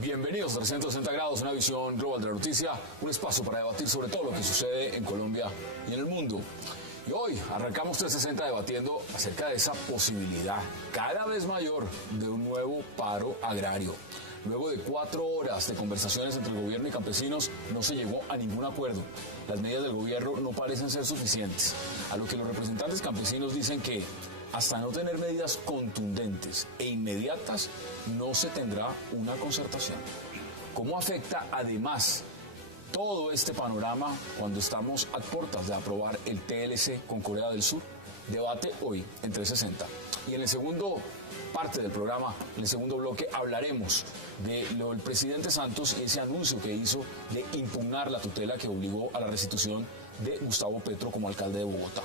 Bienvenidos a 360 grados, una visión global de la noticia, un espacio para debatir sobre todo lo que sucede en Colombia y en el mundo. Y hoy arrancamos 360 debatiendo acerca de esa posibilidad cada vez mayor de un nuevo paro agrario. Luego de 4 horas de conversaciones entre el gobierno y campesinos, no se llegó a ningún acuerdo. Las medidas del gobierno no parecen ser suficientes, a lo que los representantes campesinos dicen que hasta no tener medidas contundentes e inmediatas, no se tendrá una concertación. ¿Cómo afecta además todo este panorama cuando estamos a puertas de aprobar el TLC con Corea del Sur? Debate hoy en 360. Y en el segundo parte del programa, en el segundo bloque, hablaremos de lo del presidente Santos y ese anuncio que hizo de impugnar la tutela que obligó a la restitución de Gustavo Petro como alcalde de Bogotá.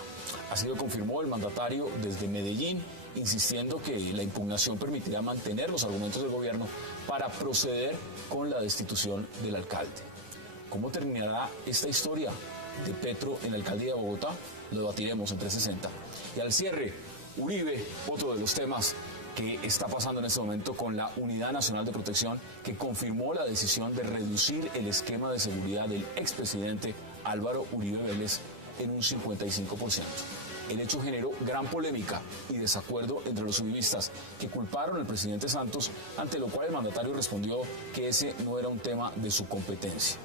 Así lo confirmó el mandatario desde Medellín, insistiendo que la impugnación permitirá mantener los argumentos del gobierno para proceder con la destitución del alcalde. ¿Cómo terminará esta historia de Petro en la alcaldía de Bogotá? Lo debatiremos en 360. Y al cierre, Uribe, otro de los temas que está pasando en este momento con la Unidad Nacional de Protección, que confirmó la decisión de reducir el esquema de seguridad del expresidente Álvaro Uribe Vélez en un 55%. El hecho generó gran polémica y desacuerdo entre los uribistas, que culparon al presidente Santos, ante lo cual el mandatario respondió que ese no era un tema de su competencia.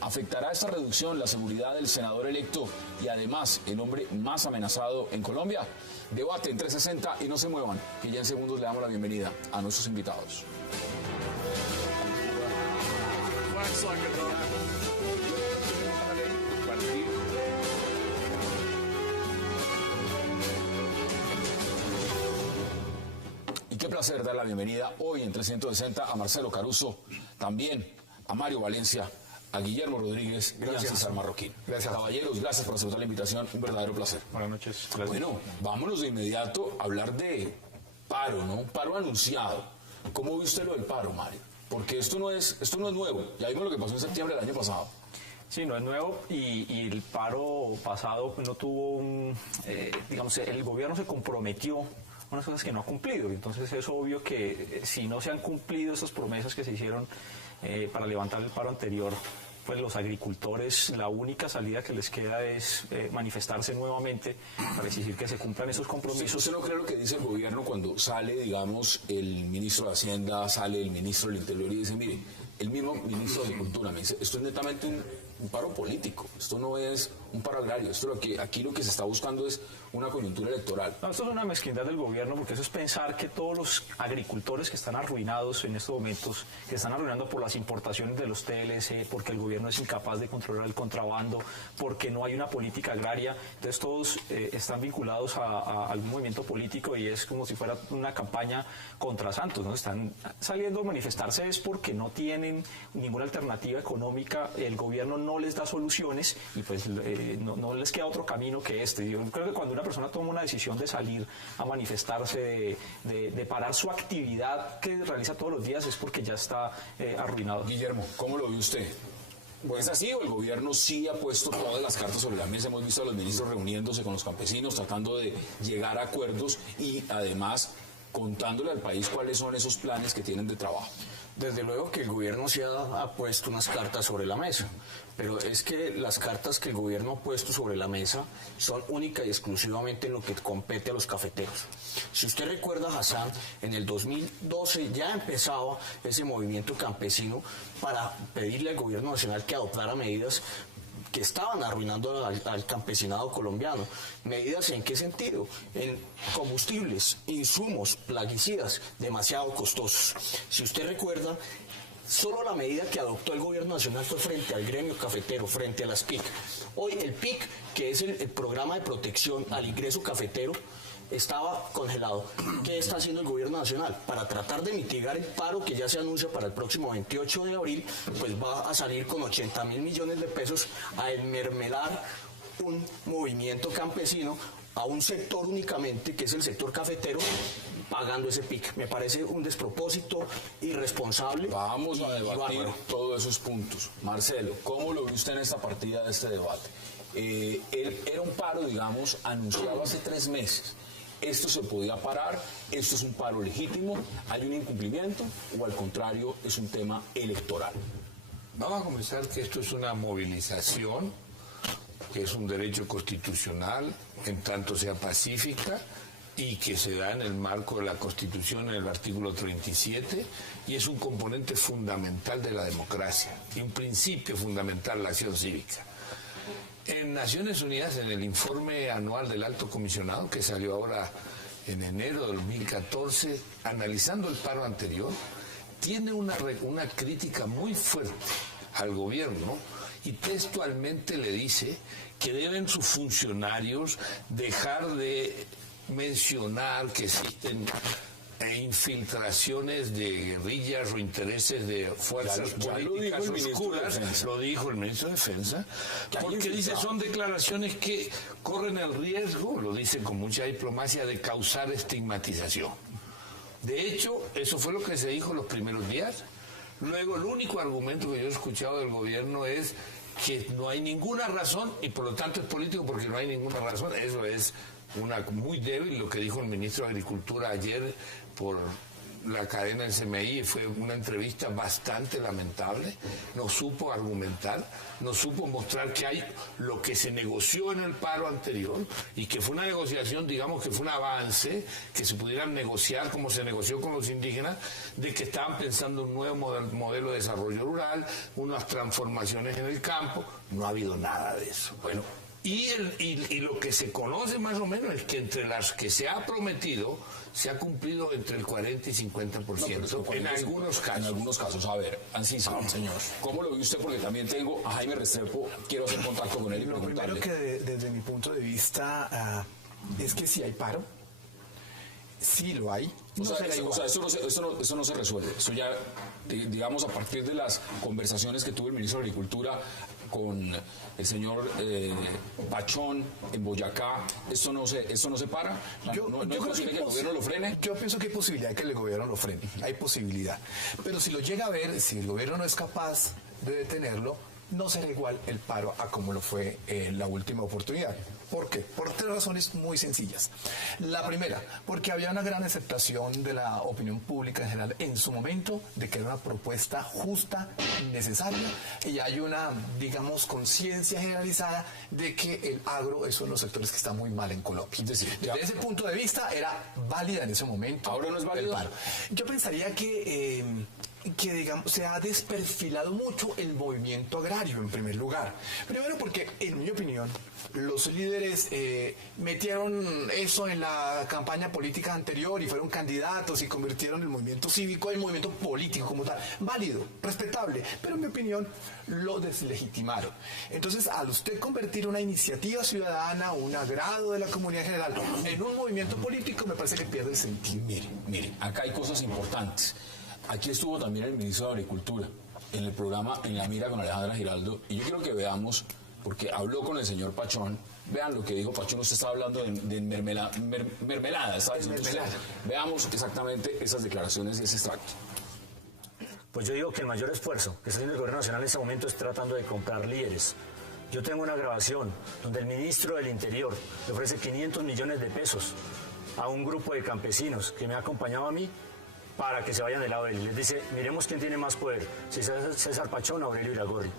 ¿Afectará esta reducción la seguridad del senador electo y además el hombre más amenazado en Colombia? Debate en 360 y no se muevan, que ya en segundos le damos la bienvenida a nuestros invitados. Y qué placer dar la bienvenida hoy en 360 a Marcelo Caruso, también a Mario Valencia, a Guillermo Rodríguez y a César Marroquín. Gracias. Caballeros, gracias por aceptar la invitación, un verdadero placer. Buenas noches. Gracias. Bueno, vámonos de inmediato a hablar de paro, ¿no? Un paro anunciado. ¿Cómo ve usted lo del paro, Mario? Porque esto no es nuevo. Ya vimos lo que pasó en septiembre del año pasado. Sí, no es nuevo y el paro pasado no tuvo digamos, el gobierno se comprometió a unas cosas que no ha cumplido. Entonces es obvio que si no se han cumplido esas promesas que se hicieron para levantar el paro anterior, pues los agricultores, la única salida que les queda es manifestarse nuevamente para exigir que se cumplan esos compromisos. ¿Usted no cree lo que dice el gobierno cuando sale, digamos, el ministro de Hacienda, sale el ministro del Interior y dice, mire, el mismo ministro de Agricultura me dice, esto es netamente un paro político, esto no es un paro agrario, aquí lo que se está buscando es una coyuntura electoral? No, esto es una mezquindad del gobierno, porque eso es pensar que todos los agricultores que están arruinados en estos momentos, que están arruinando por las importaciones de los TLC, porque el gobierno es incapaz de controlar el contrabando, porque no hay una política agraria, entonces todos están vinculados a algún movimiento político y es como si fuera una campaña contra Santos, ¿no? Están saliendo a manifestarse es porque no tienen ninguna alternativa económica, el gobierno no les da soluciones y pues no les queda otro camino que este. Yo creo que cuando una persona toma una decisión de salir a manifestarse, de parar su actividad que realiza todos los días, es porque ya está arruinado. Guillermo, ¿cómo lo ve usted? ¿Es así o el gobierno sí ha puesto todas las cartas sobre la mesa? Hemos visto a los ministros reuniéndose con los campesinos, tratando de llegar a acuerdos y además contándole al país cuáles son esos planes que tienen de trabajo. Desde luego que el gobierno sí ha puesto unas cartas sobre la mesa, pero es que las cartas que el gobierno ha puesto sobre la mesa son única y exclusivamente en lo que compete a los cafeteros. Si usted recuerda, Hassan, en el 2012 ya empezaba ese movimiento campesino para pedirle al gobierno nacional que adoptara medidas que estaban arruinando al campesinado colombiano. ¿Medidas en qué sentido? En combustibles, insumos, plaguicidas, demasiado costosos. Si usted recuerda, solo la medida que adoptó el gobierno nacional fue frente al gremio cafetero, frente a las PIC. Hoy el PIC, que es el programa de protección al ingreso cafetero, estaba congelado. ¿Qué está haciendo el gobierno nacional? Para tratar de mitigar el paro que ya se anuncia para el próximo 28 de abril, pues va a salir con 80.000 millones de pesos a enmermelar un movimiento campesino a un sector únicamente, que es el sector cafetero, pagando ese PIC. Me parece un despropósito irresponsable. Vamos a debatir todos esos puntos. Marcelo, ¿cómo lo ve usted en esta partida de este debate? Era un paro, digamos, anunciado hace 3 meses. ¿Esto se podía parar? ¿Esto es un paro legítimo? ¿Hay un incumplimiento? ¿O al contrario, es un tema electoral? Vamos a comenzar que esto es una movilización, que es un derecho constitucional, en tanto sea pacífica, y que se da en el marco de la Constitución, en el artículo 37, y es un componente fundamental de la democracia, y un principio fundamental de la acción cívica. En Naciones Unidas, en el informe anual del Alto Comisionado, que salió ahora en enero de 2014, analizando el paro anterior, tiene una crítica muy fuerte al gobierno y textualmente le dice que deben sus funcionarios dejar de mencionar que existen infiltraciones de guerrillas o intereses de fuerzas políticas oscuras, lo dijo el ministro de Defensa, porque dice son declaraciones que corren el riesgo, lo dice con mucha diplomacia, de causar estigmatización. De hecho, eso fue lo que se dijo los primeros días. Luego, el único argumento que yo he escuchado del gobierno es que no hay ninguna razón, y por lo tanto es político porque no hay ninguna razón. Eso es muy débil, lo que dijo el ministro de Agricultura ayer por la cadena del CMI, fue una entrevista bastante lamentable. No supo argumentar, no supo mostrar que hay lo que se negoció en el paro anterior y que fue una negociación, digamos que fue un avance, que se pudieran negociar como se negoció con los indígenas, de que estaban pensando un nuevo modelo de desarrollo rural, unas transformaciones en el campo. No ha habido nada de eso. Bueno, y lo que se conoce más o menos es que entre las que se ha prometido se ha cumplido entre el 40 y 50%, en algunos casos. En algunos casos. A ver, Ancísimo, señor, ¿cómo lo ve usted? Porque también tengo a Jaime Restrepo, quiero hacer contacto con él y preguntarle. Lo primero que desde mi punto de vista es que si hay paro, sí lo hay. Eso no se resuelve. Eso ya, digamos, a partir de las conversaciones que tuvo el ministro de Agricultura con el señor Pachón en Boyacá, ¿esto no se para? ¿No es posible que el gobierno lo frene? Yo pienso que hay posibilidad de que el gobierno lo frene, hay posibilidad. Pero si lo llega a ver, si el gobierno no es capaz de detenerlo, no será igual el paro a como lo fue en la última oportunidad. ¿Por qué? Por 3 razones muy sencillas. La primera, porque había una gran aceptación de la opinión pública en general en su momento de que era una propuesta justa, necesaria, y hay una, digamos, conciencia generalizada de que el agro es uno de los sectores que está muy mal en Colombia. Es decir, desde ese punto de vista era válida en ese momento. ¿Ahora no es válido? El paro. Yo pensaría que digamos se ha desperfilado mucho el movimiento agrario en primer lugar. Primero porque, en mi opinión, los líderes metieron eso en la campaña política anterior y fueron candidatos y convirtieron el movimiento cívico en movimiento político como tal. Válido, respetable, pero en mi opinión lo deslegitimaron. Entonces, al usted convertir una iniciativa ciudadana, un agrado de la comunidad en general, en un movimiento político, me parece que pierde el sentido. Mire, acá hay cosas importantes. Aquí estuvo también el ministro de Agricultura en el programa En la Mira con Alejandra Giraldo, y yo quiero que veamos, porque habló con el señor Pachón. Vean lo que dijo Pachón. Usted estaba hablando de mermelada, ¿está diciendo usted? Veamos exactamente esas declaraciones y ese extracto. Pues yo digo que el mayor esfuerzo que está haciendo el gobierno nacional en este momento es tratando de comprar líderes. Yo tengo una grabación donde el ministro del Interior le ofrece 500 millones de pesos a un grupo de campesinos que me ha acompañado a mí para que se vayan del lado de él. Les dice, miremos quién tiene más poder, si es César Pachón o Aurelio Iragorri.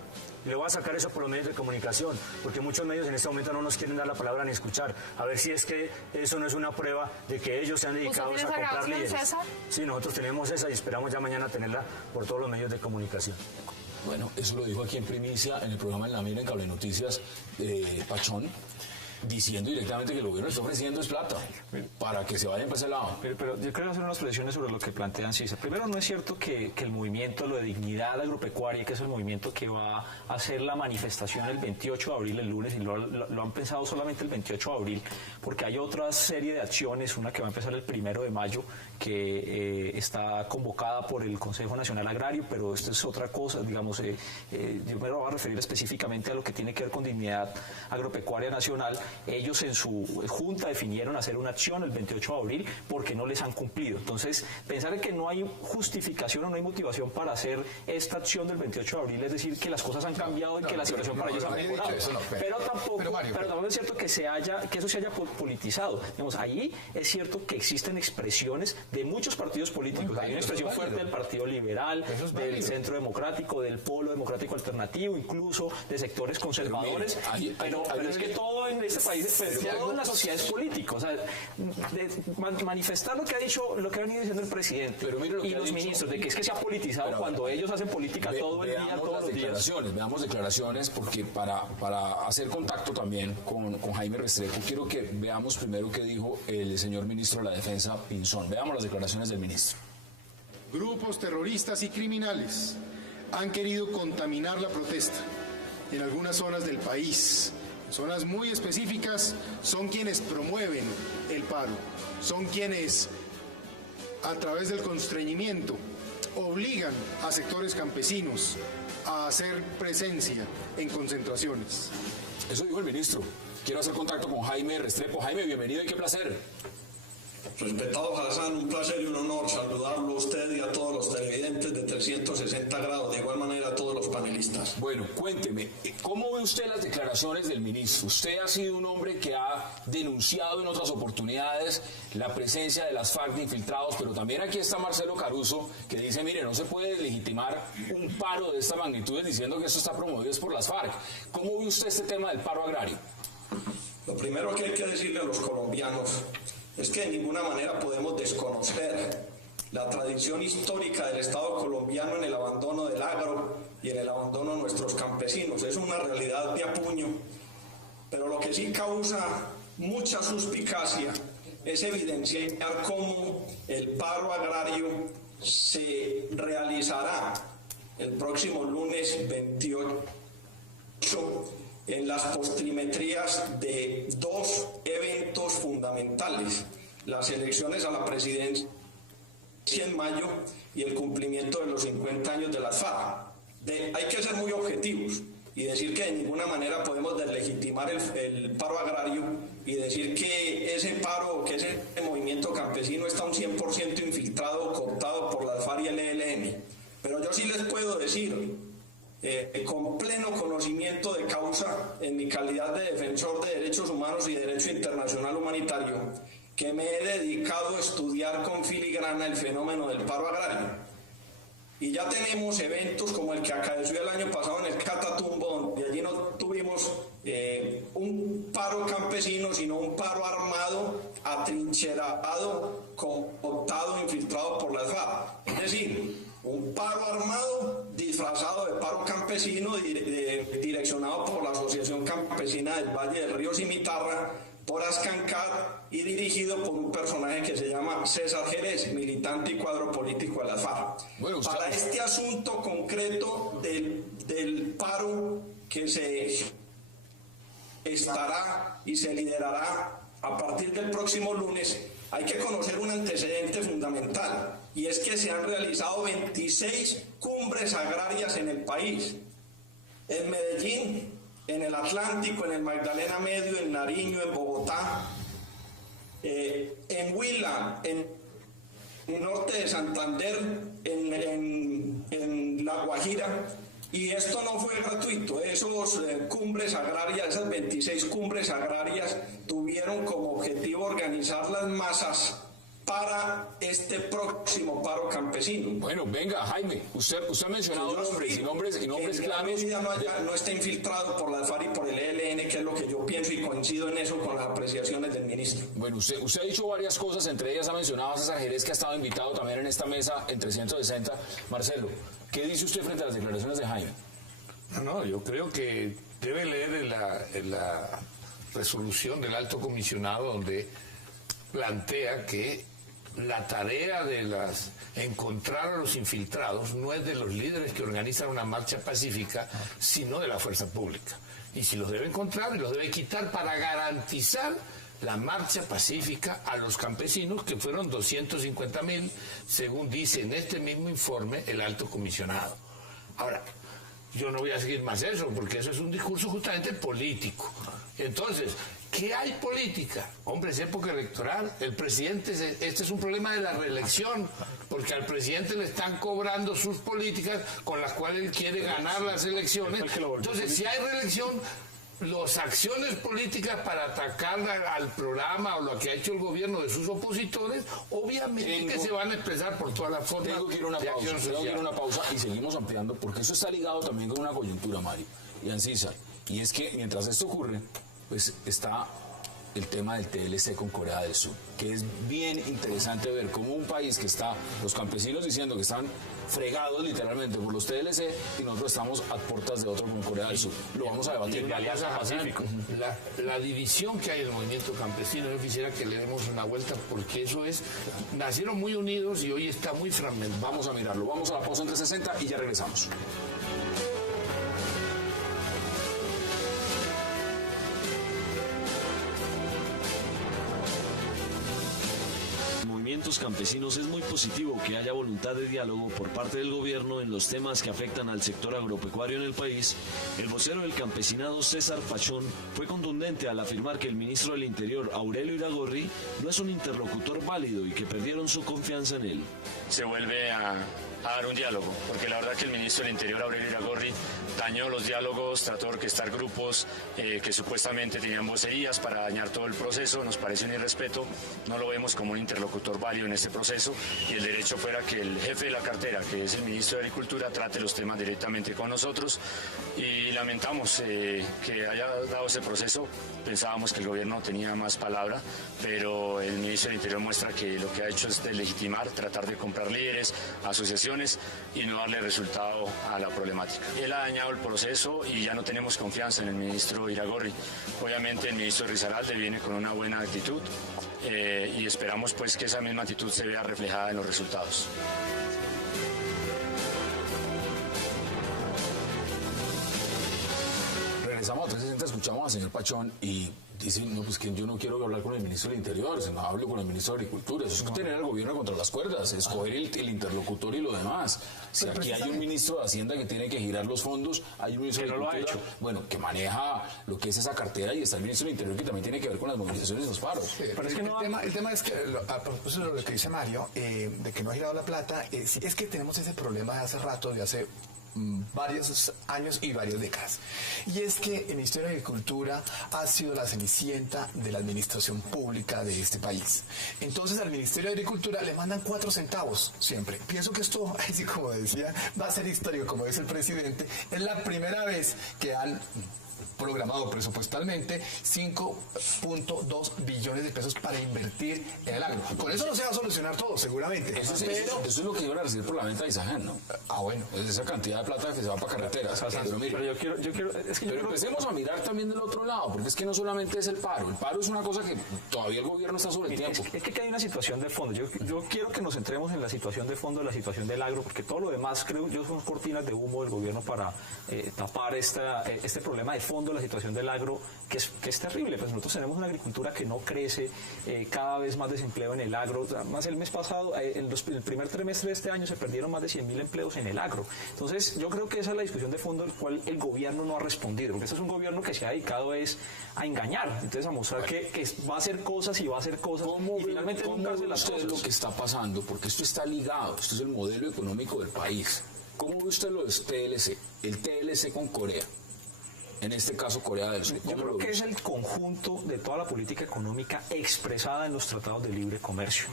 Le voy a sacar eso por los medios de comunicación, porque muchos medios en este momento no nos quieren dar la palabra ni escuchar. A ver si es que eso no es una prueba de que ellos se han dedicado a comprar líderes. ¿César? Sí, nosotros tenemos esa y esperamos ya mañana tenerla por todos los medios de comunicación. Bueno, eso lo dijo aquí en primicia en el programa En la Mira, en Cable Noticias, Pachón, diciendo directamente que el gobierno está ofreciendo es plata para que se vayan para ese lado. Pero yo creo hacer unas precisiones sobre lo que plantean César. Primero, no es cierto que el movimiento, lo de dignidad agropecuaria, que es el movimiento que va a hacer la manifestación el 28 de abril, el lunes, y lo han pensado solamente el 28 de abril, porque hay otra serie de acciones, una que va a empezar el 1 de mayo, que está convocada por el Consejo Nacional Agrario, pero esto es otra cosa, digamos, yo me voy a referir específicamente a lo que tiene que ver con dignidad agropecuaria nacional, ellos en su junta definieron hacer una acción el 28 de abril porque no les han cumplido. Entonces, pensar en que no hay justificación o no hay motivación para hacer esta acción del 28 de abril, es decir, que las cosas han cambiado y que la situación para ellos ha mejorado. Pero tampoco es cierto que eso se haya politizado. Digamos, ahí es cierto que existen expresiones de muchos partidos políticos. Hay una expresión fuerte del Partido Liberal, del Centro Democrático, del Polo Democrático Alternativo, incluso de sectores conservadores. Pero es que todo en este país, todo en la sociedad es político. O sea, manifestar lo que ha venido diciendo el presidente y los ministros, de que es que se ha politizado cuando ellos hacen política todo el día, todos los días. Veamos declaraciones, porque para hacer contacto también con Jaime Restrepo, quiero que veamos primero qué dijo el señor ministro de la Defensa, Pinzón. Veamos las declaraciones del ministro. Grupos terroristas y criminales han querido contaminar la protesta en algunas zonas del país. En zonas muy específicas son quienes promueven el paro, son quienes a través del constreñimiento obligan a sectores campesinos a hacer presencia en concentraciones. Eso dijo el ministro. Quiero hacer contacto con Jaime Restrepo. Jaime, bienvenido y qué placer. Respetado Hassan, un placer y un honor saludarlo a usted y a todos los televidentes de 360 grados, de igual manera a todos los panelistas. Bueno, cuénteme, ¿cómo ve usted las declaraciones del ministro? Usted ha sido un hombre que ha denunciado en otras oportunidades la presencia de las FARC de infiltrados, pero también aquí está Marcelo Caruso, que dice, mire, no se puede legitimar un paro de esta magnitud diciendo que esto está promovido por las FARC. ¿Cómo ve usted este tema del paro agrario? Lo primero que hay que decirle a los colombianos es que de ninguna manera podemos desconocer la tradición histórica del Estado colombiano en el abandono del agro y en el abandono de nuestros campesinos. Es una realidad de apuño, pero lo que sí causa mucha suspicacia es evidenciar cómo el paro agrario se realizará el próximo lunes 28 en las postrimerías de dos eventos fundamentales: las elecciones a la presidencia en mayo y el cumplimiento de los 50 años de las FARC. Hay que ser muy objetivos y decir que de ninguna manera podemos deslegitimar el paro agrario y decir que ese paro, que ese movimiento campesino está un 100% infiltrado, cooptado por las FARC y el ELN. Pero yo sí les puedo decir, con pleno conocimiento de causa, en mi calidad de defensor de derechos humanos y derecho internacional humanitario, que me he dedicado a estudiar con filigrana el fenómeno del paro agrario. Y ya tenemos eventos como el que acaeció el año pasado en el Catatumbo, donde allí no tuvimos un paro campesino, sino un paro armado, atrincherado, cooptado, infiltrado por las FARC. Es decir, un paro armado disfrazado de paro campesino, direccionado por la Asociación Campesina del Valle del Río Cimitarra, por Ascancar, y dirigido por un personaje que se llama César Jerez, militante y cuadro político de la FARC. Bueno, para este asunto concreto del paro que se estará y se liderará a partir del próximo lunes, hay que conocer un antecedente fundamental, y es que se han realizado 26 cumbres agrarias en el país. En Medellín, en el Atlántico, en el Magdalena Medio, en Nariño, en Bogotá, en Huila, en el norte de Santander, en La Guajira. Y esto no fue gratuito. Esos cumbres agrarias, esas 26 cumbres agrarias, tuvieron como objetivo organizar las masas para este próximo paro campesino. Bueno, venga, Jaime, usted ha mencionado nombres claves. No está infiltrado por la FARC y por el ELN, que es lo que yo pienso, y coincido en eso con las apreciaciones del ministro. Bueno, usted ha dicho varias cosas, entre ellas ha mencionado a César Jerez, que ha estado invitado también en esta mesa en 360. Marcelo, ¿qué dice usted frente a las declaraciones de Jaime? No, yo creo que debe leer la resolución del alto comisionado, donde plantea que la tarea de encontrar a los infiltrados no es de los líderes que organizan una marcha pacífica, sino de la fuerza pública. Y si los debe encontrar, los debe quitar para garantizar la marcha pacífica a los campesinos, que fueron 250.000, según dice en este mismo informe el alto comisionado. Ahora, yo no voy a seguir más eso, porque eso es un discurso justamente político. Entonces, ¿Qué hay política? Hombre, es época electoral. El presidente, este es un problema de la reelección, porque al presidente le están cobrando sus políticas con las cuales él quiere ganar las elecciones. Entonces, si hay reelección, las acciones políticas para atacar al programa o lo que ha hecho el gobierno de sus opositores, obviamente que se van a expresar por todas las formas. Tengo que ir a una pausa y seguimos ampliando, porque eso está ligado también con una coyuntura, Mario y Ancísar. Y es que mientras esto ocurre, pues está el tema del TLC con Corea del Sur, que es bien interesante ver cómo un país que está, los campesinos diciendo que están fregados literalmente por los TLC y nosotros estamos a puertas de otro con Corea del Sur. Lo vamos a debatir en la Alianza Pacífico. La división que hay en el movimiento campesino, yo quisiera que le demos una vuelta, porque eso es, nacieron muy unidos y hoy está muy fragmentado. Vamos a mirarlo, vamos a la pausa entre 60 y ya regresamos. Campesinos es muy positivo que haya voluntad de diálogo por parte del gobierno en los temas que afectan al sector agropecuario en el país. El vocero del campesinado, César Pachón, fue contundente al afirmar que el ministro del Interior, Aurelio Iragorri, no es un interlocutor válido y que perdieron su confianza en él. Se vuelve a dar un diálogo, porque la verdad que el ministro del Interior, Aurelio Iragorri, dañó los diálogos, trató de orquestar grupos que supuestamente tenían vocerías para dañar todo el proceso. Nos parece un irrespeto, no lo vemos como un interlocutor válido en este proceso, y el derecho fuera que el jefe de la cartera, que es el ministro de Agricultura, trate los temas directamente con nosotros, y lamentamos que haya dado ese proceso. Pensábamos que el gobierno tenía más palabra, pero el ministro del Interior muestra que lo que ha hecho es deslegitimar, tratar de comprar líderes, asociaciones y no darle resultado a la problemática. Él ha dañado el proceso y ya no tenemos confianza en el ministro Iragorri. Obviamente el ministro Risaralde viene con una buena actitud y esperamos pues que esa misma actitud se vea reflejada en los resultados. Regresamos a 360, escuchamos al señor Pachón y dice, no, pues que yo no quiero hablar con el ministro del Interior, sino hablo con el ministro de Agricultura. Eso es tener al gobierno contra las cuerdas, escoger el interlocutor y lo demás. Si aquí hay un ministro de Hacienda que tiene que girar los fondos, hay un ministro de Agricultura, bueno, que maneja lo que es esa cartera, y está el ministro del Interior que también tiene que ver con las movilizaciones y los paros. Pero es que el tema es que, a propósito de lo que dice Mario, de que no ha girado la plata, es que tenemos ese problema de hace rato, de hace varios años y varias décadas. Y es que el Ministerio de Agricultura ha sido la cenicienta de la administración pública de este país. Entonces al Ministerio de Agricultura le mandan 4 centavos siempre. Pienso que esto, así como decía, va a ser histórico, como dice el presidente. Es la primera vez que han programado presupuestalmente 5.2 billones de pesos para invertir en el agro. Con eso no se va a solucionar todo, seguramente. Eso es lo que iban a recibir por la venta de Isaján, ¿no? Ah, bueno. Es esa cantidad de plata que se va para carreteras. Pero yo quiero pero empecemos a mirar también del otro lado, porque es que no solamente es el paro es una cosa que todavía el gobierno está sobre el tiempo. Es que hay una situación de fondo. Yo quiero que nos centremos en la situación de fondo, la situación del agro, porque todo lo demás, creo yo, son cortinas de humo del gobierno para tapar este problema de fondo, la situación del agro, que es terrible. Pues nosotros tenemos una agricultura que no crece, cada vez más desempleo en el agro. Más el mes pasado, en el primer trimestre de este año, se perdieron más de 100.000 empleos en el agro. Entonces, yo creo que esa es la discusión de fondo, al cual el gobierno no ha respondido, porque este es un gobierno que se ha dedicado a engañar, entonces a mostrar que va a hacer cosas y va a hacer cosas, y finalmente nunca hace las cosas. Lo que está pasando, porque esto está ligado, esto es el modelo económico del país. ¿Cómo ve usted lo del TLC? El TLC con Corea. En este caso, Corea del Sur. Yo creo que es el conjunto de toda la política económica expresada en los tratados de libre comercio.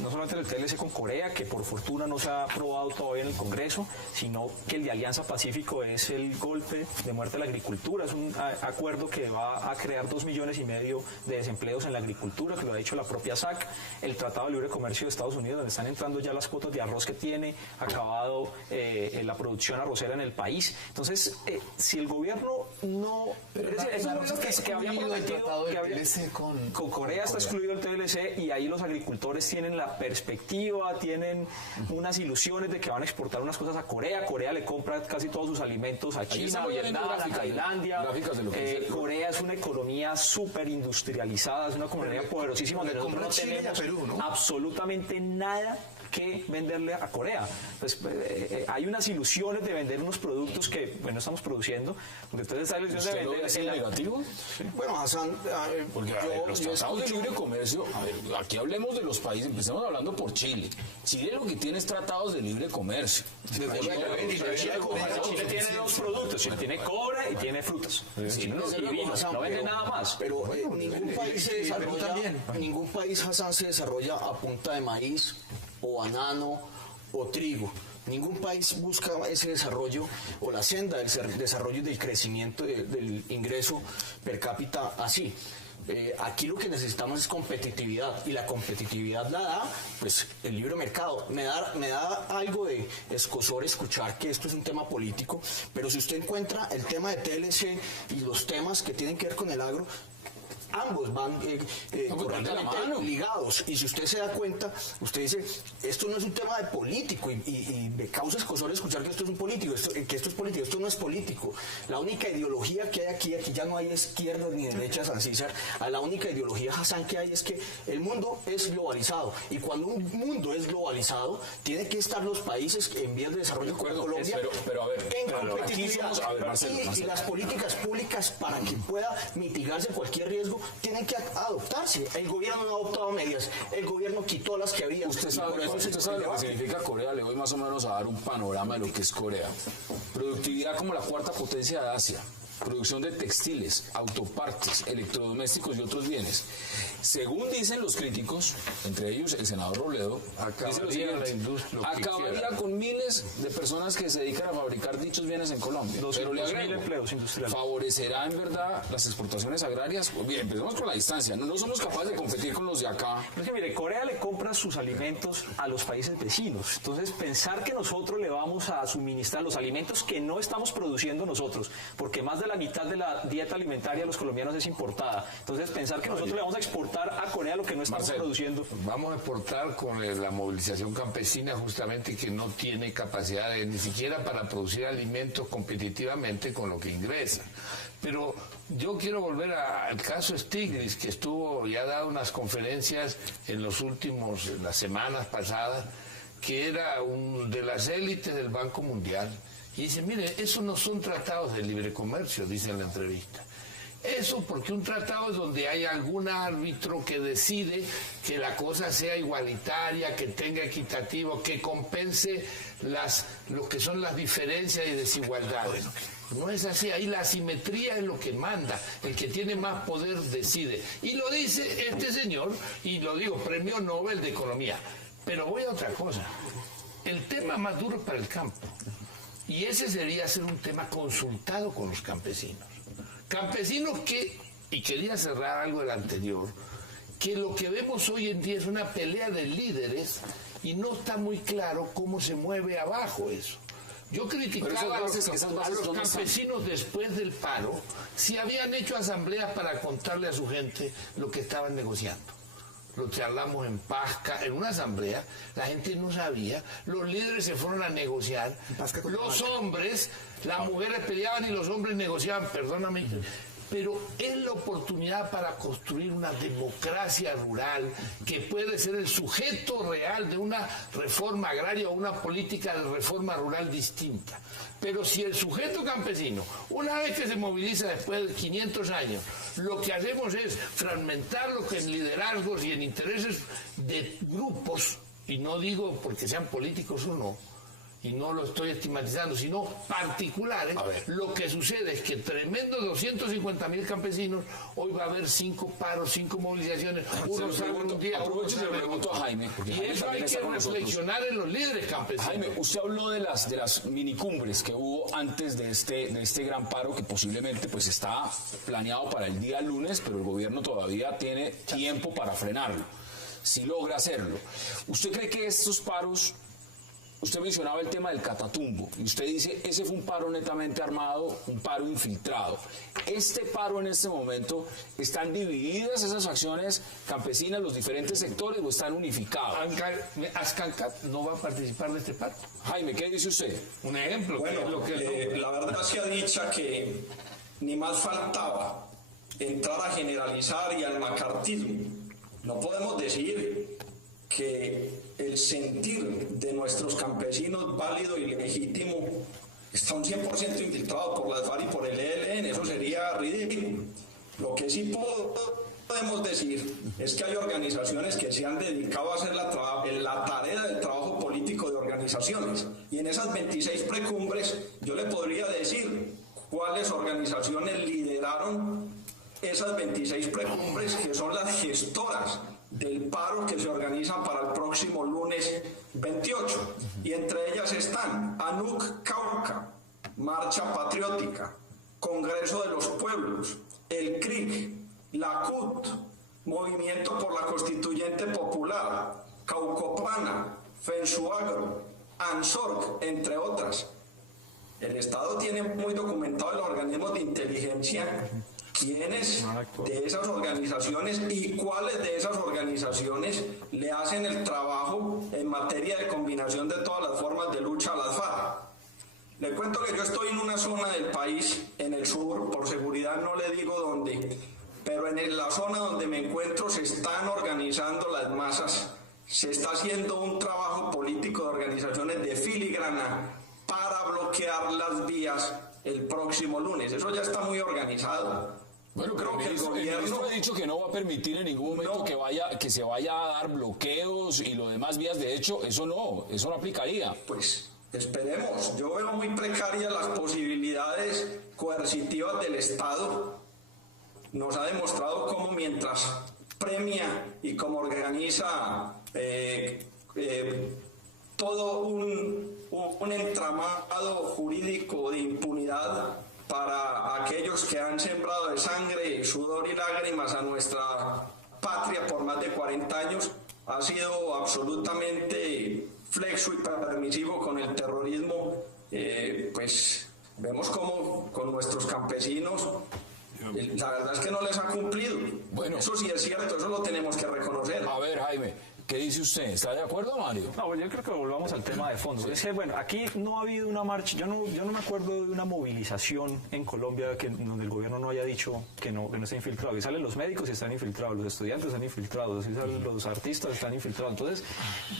No solamente el TLC con Corea, que por fortuna no se ha aprobado todavía en el Congreso, sino que el de Alianza Pacífico es el golpe de muerte a la agricultura. Es un acuerdo que va a crear 2,5 millones de desempleos en la agricultura, que lo ha dicho la propia SAC. El Tratado de Libre Comercio de Estados Unidos, donde están entrando ya las cuotas de arroz que tiene, acabado la producción arrocera en el país. Entonces, si el gobierno no, que había prometido que había, con Corea está excluido el TLC, y ahí los agricultores tienen la perspectiva, tienen unas ilusiones de que van a exportar unas cosas a Corea. Corea le compra casi todos sus alimentos a China, a Vietnam, a Tailandia. Corea es una economía súper industrializada, es una economía poderosísima donde nosotros no tenemos absolutamente nada qué venderle a Corea? Pues hay unas ilusiones de vender unos productos que no estamos produciendo, porque entonces esa ilusión de vender... ¿Es negativo? Sí. Bueno, Hassan, porque los tratados de libre comercio, aquí hablemos de los países, empecemos hablando por Chile. Chile lo que tiene es tratados de libre comercio. Chile tiene dos productos, Chile tiene cobre y tiene frutas. Y vino, no vende nada más. Pero ningún país, Hassan, se desarrolla a punta de maíz o banano o trigo. Ningún país busca ese desarrollo o la senda del desarrollo y del crecimiento del ingreso per cápita así. Aquí lo que necesitamos es competitividad, y la competitividad la da pues el libre mercado. Me da algo de escozor escuchar que esto es un tema político, pero si usted encuentra el tema de TLC y los temas que tienen que ver con el agro, ambos van correctamente ligados, y si usted se da cuenta, usted dice, esto no es un tema de político, y me causa escozor escuchar que esto es un político, que esto es político. Esto no es político. La única ideología que hay aquí ya no hay izquierdas ni derechas, San César. La única ideología, Hassan, que hay es que el mundo es globalizado, y cuando un mundo es globalizado, tiene que estar los países en vías de desarrollo como Colombia en competitividad, y las políticas públicas para que pueda mitigarse cualquier riesgo tienen que adoptarse. El gobierno no ha adoptado medidas, el gobierno quitó las que había. Usted sabe lo que significa Corea. Le voy más o menos a dar un panorama de lo que es Corea. Productividad como la cuarta potencia de Asia. Producción de textiles, autopartes, electrodomésticos y otros bienes. Según dicen los críticos, entre ellos el senador Robledo, acabaría con miles de personas que se dedican a fabricar dichos bienes en Colombia. Pero le agrego, empleos industriales. ¿Favorecerá en verdad las exportaciones agrarias? Bien, empecemos con la distancia. No somos capaces de competir con los de acá. Es que mire, Corea le compra sus alimentos a los países vecinos. Entonces, pensar que nosotros le vamos a suministrar los alimentos que no estamos produciendo nosotros, porque más de la mitad de la dieta alimentaria de los colombianos es importada. Entonces, pensar que nosotros le vamos a exportar a Corea lo que no estamos produciendo. Vamos a exportar con la movilización campesina, justamente, que no tiene capacidad ni siquiera para producir alimentos competitivamente con lo que ingresa. Pero yo quiero volver al caso Stiglitz, que ya ha dado unas conferencias en las semanas pasadas, que era de las élites del Banco Mundial. Y dice, mire, eso no son tratados de libre comercio, dice en la entrevista. Eso porque un tratado es donde hay algún árbitro que decide que la cosa sea igualitaria, que tenga equitativo, que compense lo que son las diferencias y desigualdades. No es así, ahí la asimetría es lo que manda, el que tiene más poder decide. Y lo dice este señor, y lo digo, Premio Nobel de Economía. Pero voy a otra cosa. El tema más duro es para el campo. Y ese sería ser un tema consultado con los campesinos. Campesinos y quería cerrar algo del anterior, que lo que vemos hoy en día es una pelea de líderes y no está muy claro cómo se mueve abajo eso. Yo criticaba a los campesinos después del paro si habían hecho asambleas para contarle a su gente lo que estaban negociando. Lo charlamos en Pasca, en una asamblea, la gente no sabía, los líderes se fueron a negociar, los hombres, las mujeres peleaban y los hombres negociaban, perdóname, pero es la oportunidad para construir una democracia rural que puede ser el sujeto real de una reforma agraria o una política de reforma rural distinta. Pero si el sujeto campesino, una vez que se moviliza después de 500 años, lo que hacemos es fragmentarlo en liderazgos y en intereses de grupos, y no digo porque sean políticos o no, y no lo estoy estigmatizando, sino particulares, lo que sucede es que tremendos 250.000 campesinos, hoy va a haber 5 paros, 5 movilizaciones, Aprovecho y le pregunto a Jaime, porque y Jaime eso hay que reflexionar en los líderes campesinos. Jaime, usted habló de las minicumbres que hubo antes de este gran paro, que posiblemente pues está planeado para el día lunes, pero el gobierno todavía tiene tiempo para frenarlo, si logra hacerlo. ¿Usted cree que estos paros... Usted mencionaba el tema del Catatumbo y usted dice, ese fue un paro netamente armado, un paro infiltrado. Este paro en este momento, ¿están divididas esas acciones campesinas, los diferentes sectores, o están unificados? Ascancat no va a participar de este paro. Jaime, ¿qué dice usted? Un ejemplo. Bueno, la verdad se ha dicho que ni más faltaba entrar a generalizar y al macartismo. No podemos decir que el sentir de nuestros campesinos válido y legítimo está un 100% infiltrado por las FARC y por el ELN. Eso sería ridículo. Lo que sí podemos decir es que hay organizaciones que se han dedicado a hacer la tarea del trabajo político de organizaciones, y en esas 26 precumbres yo le podría decir cuáles organizaciones lideraron esas 26 precumbres, que son las gestoras del paro que se organiza para el próximo lunes 28, y entre ellas están ANUC Cauca, Marcha Patriótica, Congreso de los Pueblos, el CRIC, la CUT, Movimiento por la Constituyente Popular, Caucopana, FENSUAGRO, ANSORC, entre otras. El Estado tiene muy documentado en los organismos de inteligencia quiénes de esas organizaciones y cuáles de esas organizaciones le hacen el trabajo en materia de combinación de todas las formas de lucha a las FARC. Le cuento que yo estoy en una zona del país, en el sur, por seguridad no le digo dónde, pero en la zona donde me encuentro se están organizando las masas, se está haciendo un trabajo político de organizaciones de filigrana para bloquear las vías el próximo lunes. Eso ya está muy organizado. Bueno, creo que el gobierno ha dicho que no va a permitir en ningún momento que se vaya a dar bloqueos y lo demás vías. De hecho, eso no aplicaría. Pues esperemos. Yo veo muy precarias las posibilidades coercitivas del Estado. Nos ha demostrado cómo mientras premia y cómo organiza todo un entramado jurídico de impunidad para aquellos que han sembrado de sangre, sudor y lágrimas a nuestra patria por más de 40 años, ha sido absolutamente flexo y permisivo con el terrorismo. Pues vemos cómo con nuestros campesinos la verdad es que no les ha cumplido. Bueno, eso sí es cierto, eso lo tenemos que reconocer. A ver, Jaime, ¿qué dice usted? ¿Está de acuerdo, Mario? No, pues yo creo que volvamos al tema de fondo. Sí. Es que, bueno, aquí no ha habido una marcha, yo no me acuerdo de una movilización en Colombia donde el gobierno no haya dicho que no está infiltrado. Y salen los médicos y están infiltrados, los estudiantes están infiltrados, y salen los artistas están infiltrados. Entonces,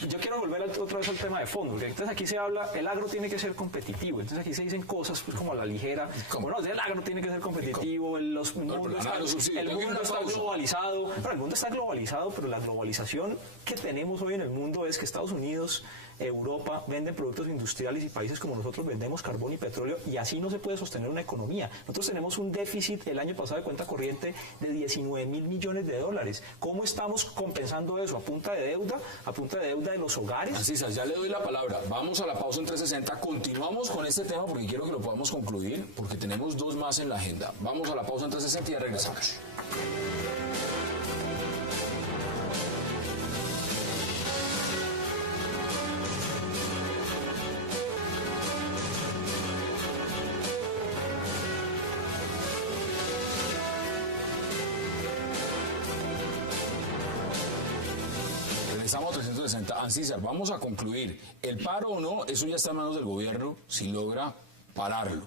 yo quiero volver otra vez al tema de fondo, porque entonces aquí se habla, el agro tiene que ser competitivo. Entonces aquí se dicen cosas pues como a la ligera. Bueno, el agro tiene que ser competitivo, el mundo está globalizado. Pero el mundo está globalizado, pero la globalización que tenemos hoy en el mundo es que Estados Unidos, Europa venden productos industriales y países como nosotros vendemos carbón y petróleo, y así no se puede sostener una economía. Nosotros tenemos un déficit el año pasado de cuenta corriente de 19.000 millones de dólares. ¿Cómo estamos compensando eso? ¿A punta de deuda? ¿A punta de deuda de los hogares? Así es, ya le doy la palabra. Vamos a la pausa en 360. Continuamos con este tema porque quiero que lo podamos concluir, porque tenemos dos más en la agenda. Vamos a la pausa en 360 y ya regresamos. Estamos a 360. Ancísar, vamos a concluir. El paro o no, eso ya está en manos del gobierno si logra pararlo.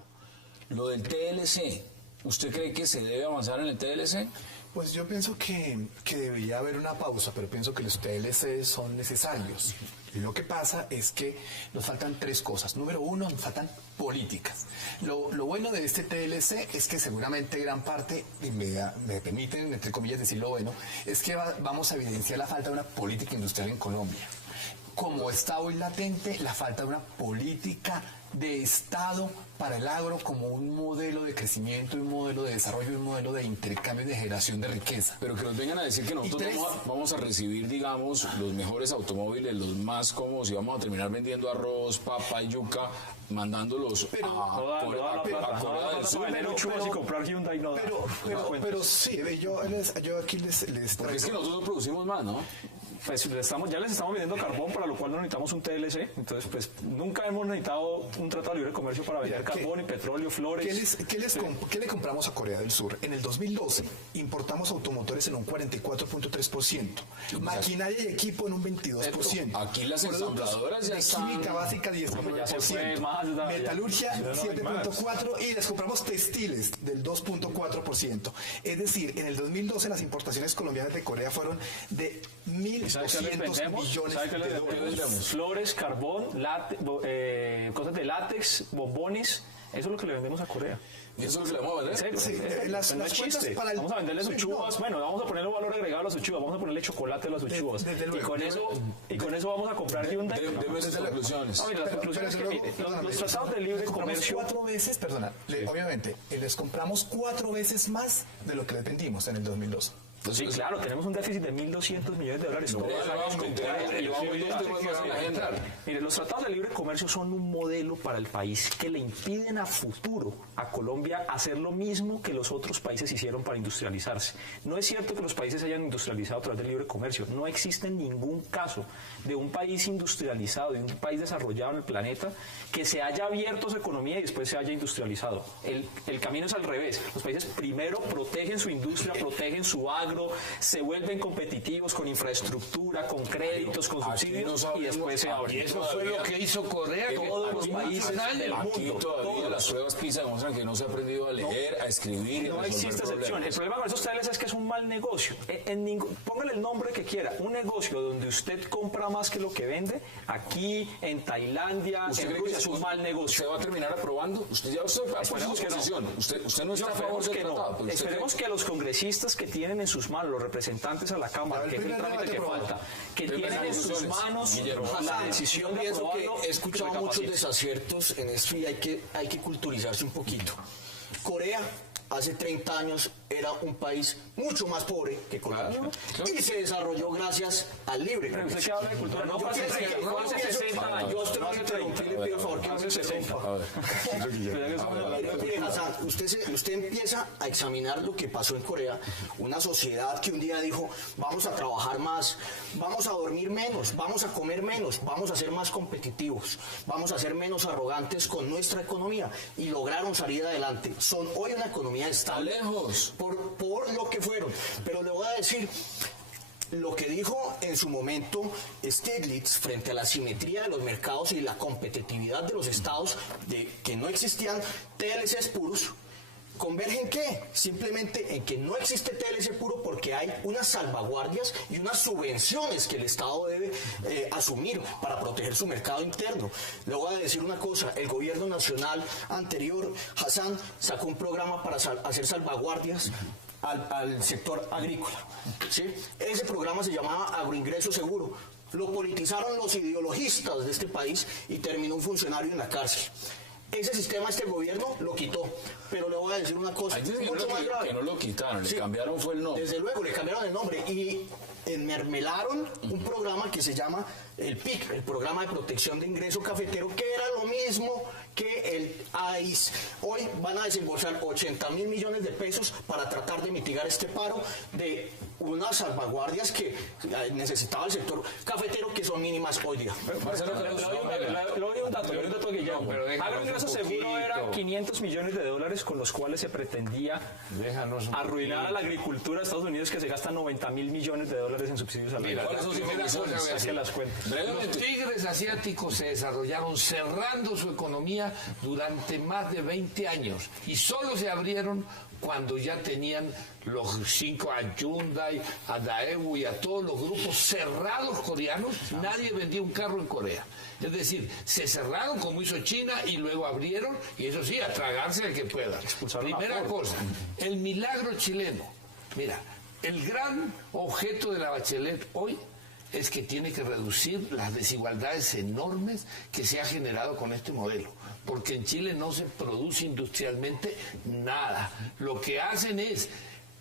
Lo del TLC, ¿usted cree que se debe avanzar en el TLC? Pues yo pienso que debería haber una pausa, pero pienso que los TLC son necesarios. Lo que pasa es que nos faltan tres cosas. Número uno, nos faltan políticas. Lo bueno de este TLC es que seguramente gran parte, y me permiten, entre comillas, decir lo bueno, es que vamos a evidenciar la falta de una política industrial en Colombia. Como está hoy latente, la falta de una política de Estado para el agro como un modelo de crecimiento, un modelo de desarrollo, un modelo de intercambio y de generación de riqueza. Pero que nos vengan a decir que nosotros vamos a recibir, digamos, los mejores automóviles, los más cómodos, y vamos a terminar vendiendo arroz, papa y yuca, mandándolos a Corea del Sur. Pero sí, yo aquí les traigo. Porque es que nosotros producimos más, ¿no? Pues ya les estamos vendiendo carbón, para lo cual no necesitamos un TLC. Entonces, pues nunca hemos necesitado un tratado de libre comercio para vender carbón y petróleo, flores. ¿Qué le compramos a Corea del Sur? En el 2012 importamos automotores en un 44.3%, maquinaria y equipo en un 22%. Aquí las ensambladoras ya están... Química básica 19%, metalurgia 7.4% y les compramos textiles del 2.4%. Es decir, en el 2012 las importaciones colombianas de Corea fueron de 1.200 millones de dólares. Flores, carbón, cosas de látex, bombones, eso es lo que le vendemos a Corea. ¿Y eso es lo que le vamos a vender? Sí, las no es chiste. Vamos a venderle sus chubas. Bueno, vamos a ponerle valor agregado a las chubas. Vamos a ponerle chocolate a las chubas. Y con eso vamos a comprar Hyundai. Debe ser conclusiones. Las conclusiones los tratados de libre comercio. 4 veces, obviamente, les compramos 4 veces más de lo que les vendimos en el 2012. Sí, claro, tenemos un déficit de 1.200 millones de dólares. Mire, los tratados de libre comercio son un modelo para el país que le impiden a futuro a Colombia hacer lo mismo que los otros países hicieron para industrializarse. No es cierto que los países hayan industrializado a través del libre comercio. No existe ningún caso de un país industrializado, de un país desarrollado en el planeta, que se haya abierto su economía y después se haya industrializado. El camino es al revés. Los países primero protegen su industria, protegen su agro, se vuelven competitivos con infraestructura, con créditos, con subsidios y después se abren. Y eso fue lo que hizo Corea. Todos los países del mundo. Todavía las pruebas PISA demuestran que no se ha aprendido a leer, a escribir. No existe excepción. El problema con esos teles es que es un mal negocio. Póngale el nombre que quiera. Un negocio donde usted compra más que lo que vende, aquí, en Tailandia, en Rusia, es un mal negocio. ¿Usted va a terminar aprobando? Usted ya esperemos que no. Usted no está a favor del tratado. Esperemos que los congresistas que tienen en sus manos, los representantes a la Cámara, que es el trámite que falta, que tienen en sus manos la decisión de aprobarlo. He escuchado muchos desaciertos en esto y hay que culturizarse un poquito. Corea hace 30 años era un país mucho más pobre que Colombia y se desarrolló gracias al libre comercio. Usted que habla de cultura, no fue hace 60 años. Yo estoy interrumpí, le pido favor que hace 60. Usted empieza a examinar lo que pasó en Corea, una sociedad que un día dijo, vamos a trabajar más, vamos a dormir menos, vamos a comer menos, vamos a ser más competitivos, vamos a ser menos arrogantes con nuestra economía, y lograron salir adelante. Son hoy una economía estable. Está lejos. Por lo que fueron. Pero le voy a decir lo que dijo en su momento Stiglitz frente a la simetría de los mercados y la competitividad de los estados, de que no existían TLCs puros. ¿Converge en qué? Simplemente en que no existe TLC puro porque hay unas salvaguardias y unas subvenciones que el Estado debe asumir para proteger su mercado interno. Le voy a decir una cosa, el gobierno nacional anterior, Hassan, sacó un programa para hacer salvaguardias al sector agrícola. ¿Sí? Ese programa se llamaba Agroingreso Seguro. Lo politizaron los ideologistas de este país y terminó un funcionario en la cárcel. Ese sistema este gobierno lo quitó, pero le voy a decir una cosa mucho más grave. Que no lo quitaron, le cambiaron fue el nombre. Desde luego, le cambiaron el nombre y enmermelaron un programa que se llama el PIC, el Programa de Protección de Ingreso Cafetero, que era lo mismo que el AIS. Hoy van a desembolsar 80.000 millones de pesos para tratar de mitigar este paro de unas salvaguardias que necesitaba el sector cafetero, que son mínimas hoy día. Le doy un dato, Guillermo. Agroingreso Seguro era 500 millones de dólares con los cuales se pretendía arruinar a la agricultura de Estados Unidos, que se gasta 90.000 millones de dólares en subsidios al año. Los tigres asiáticos se desarrollaron cerrando su economía durante más de 20 años y solo se abrieron cuando ya tenían los 5 a Hyundai, a Daewoo y a todos los grupos cerrados coreanos. Nadie vendía un carro en Corea. Es decir, se cerraron como hizo China y luego abrieron, y eso sí, a tragarse el que pueda. Primera cosa, el milagro chileno. Mira, el gran objeto de la Bachelet hoy es que tiene que reducir las desigualdades enormes que se ha generado con este modelo, porque en Chile no se produce industrialmente nada. Lo que hacen es,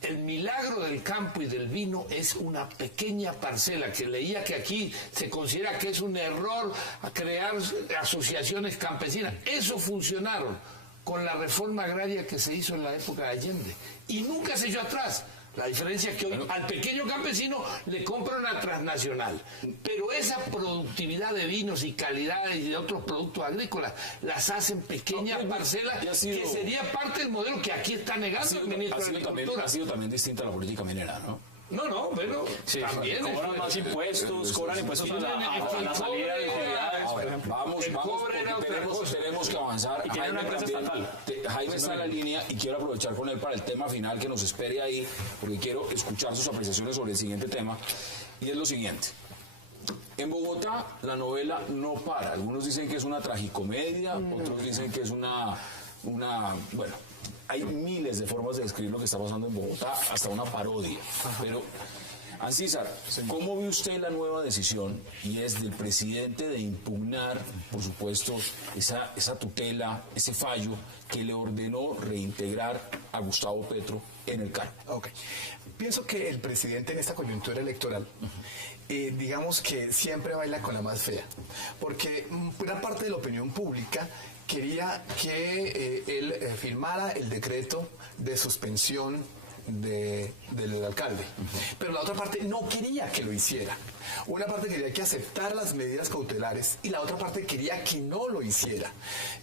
el milagro del campo y del vino es una pequeña parcela, que leía que aquí se considera que es un error crear asociaciones campesinas. Eso funcionaron con la reforma agraria que se hizo en la época de Allende y nunca se echó atrás. La diferencia es que hoy al pequeño campesino le compra una transnacional, pero esa productividad de vinos y calidades y de otros productos agrícolas las hacen pequeñas parcelas, que sería parte del modelo que aquí está negando el ministro de Agricultura. Ha sido también distinta la política minera, ¿no? No, pero también cobran más impuestos, cobran impuestos a la salida de utilidades, por ejemplo. Vamos, tenemos que avanzar. Y tiene una empresa estatal. Jaime está en la línea y quiero aprovechar con él para el tema final, que nos espere ahí, porque quiero escuchar sus apreciaciones sobre el siguiente tema, y es lo siguiente. En Bogotá la novela no para. Algunos dicen que es una tragicomedia, otros dicen que es una bueno, hay miles de formas de describir lo que está pasando en Bogotá, hasta una parodia. Pero, Ancísar, ¿cómo ve usted la nueva decisión, y es del presidente, de impugnar, por supuesto, esa tutela, ese fallo que le ordenó reintegrar a Gustavo Petro en el cargo? Ok. Pienso que el presidente en esta coyuntura electoral, digamos que siempre baila con la más fea, porque gran parte de la opinión pública quería que él firmara el decreto de suspensión del alcalde, pero la otra parte no quería que lo hiciera. Una parte quería que aceptara las medidas cautelares y la otra parte quería que no lo hiciera.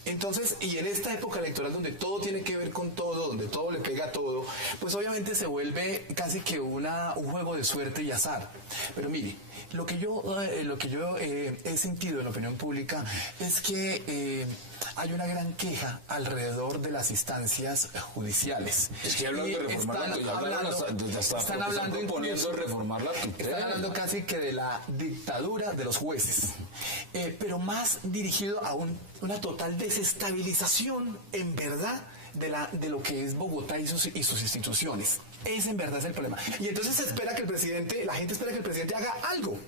Entonces, y en esta época electoral donde todo tiene que ver con todo, donde todo le pega a todo, pues obviamente se vuelve casi que un juego de suerte y azar. Pero mire, lo que yo he sentido en la opinión pública es que hay una gran queja alrededor de las instancias judiciales. Es que hablan de reformar están proponiendo reformar la tutela. Están hablando casi que de la dictadura de los jueces, pero más dirigido a una total desestabilización, en verdad, de lo que es Bogotá y sus instituciones. Ese en verdad es el problema. Y entonces la gente espera que el presidente haga algo.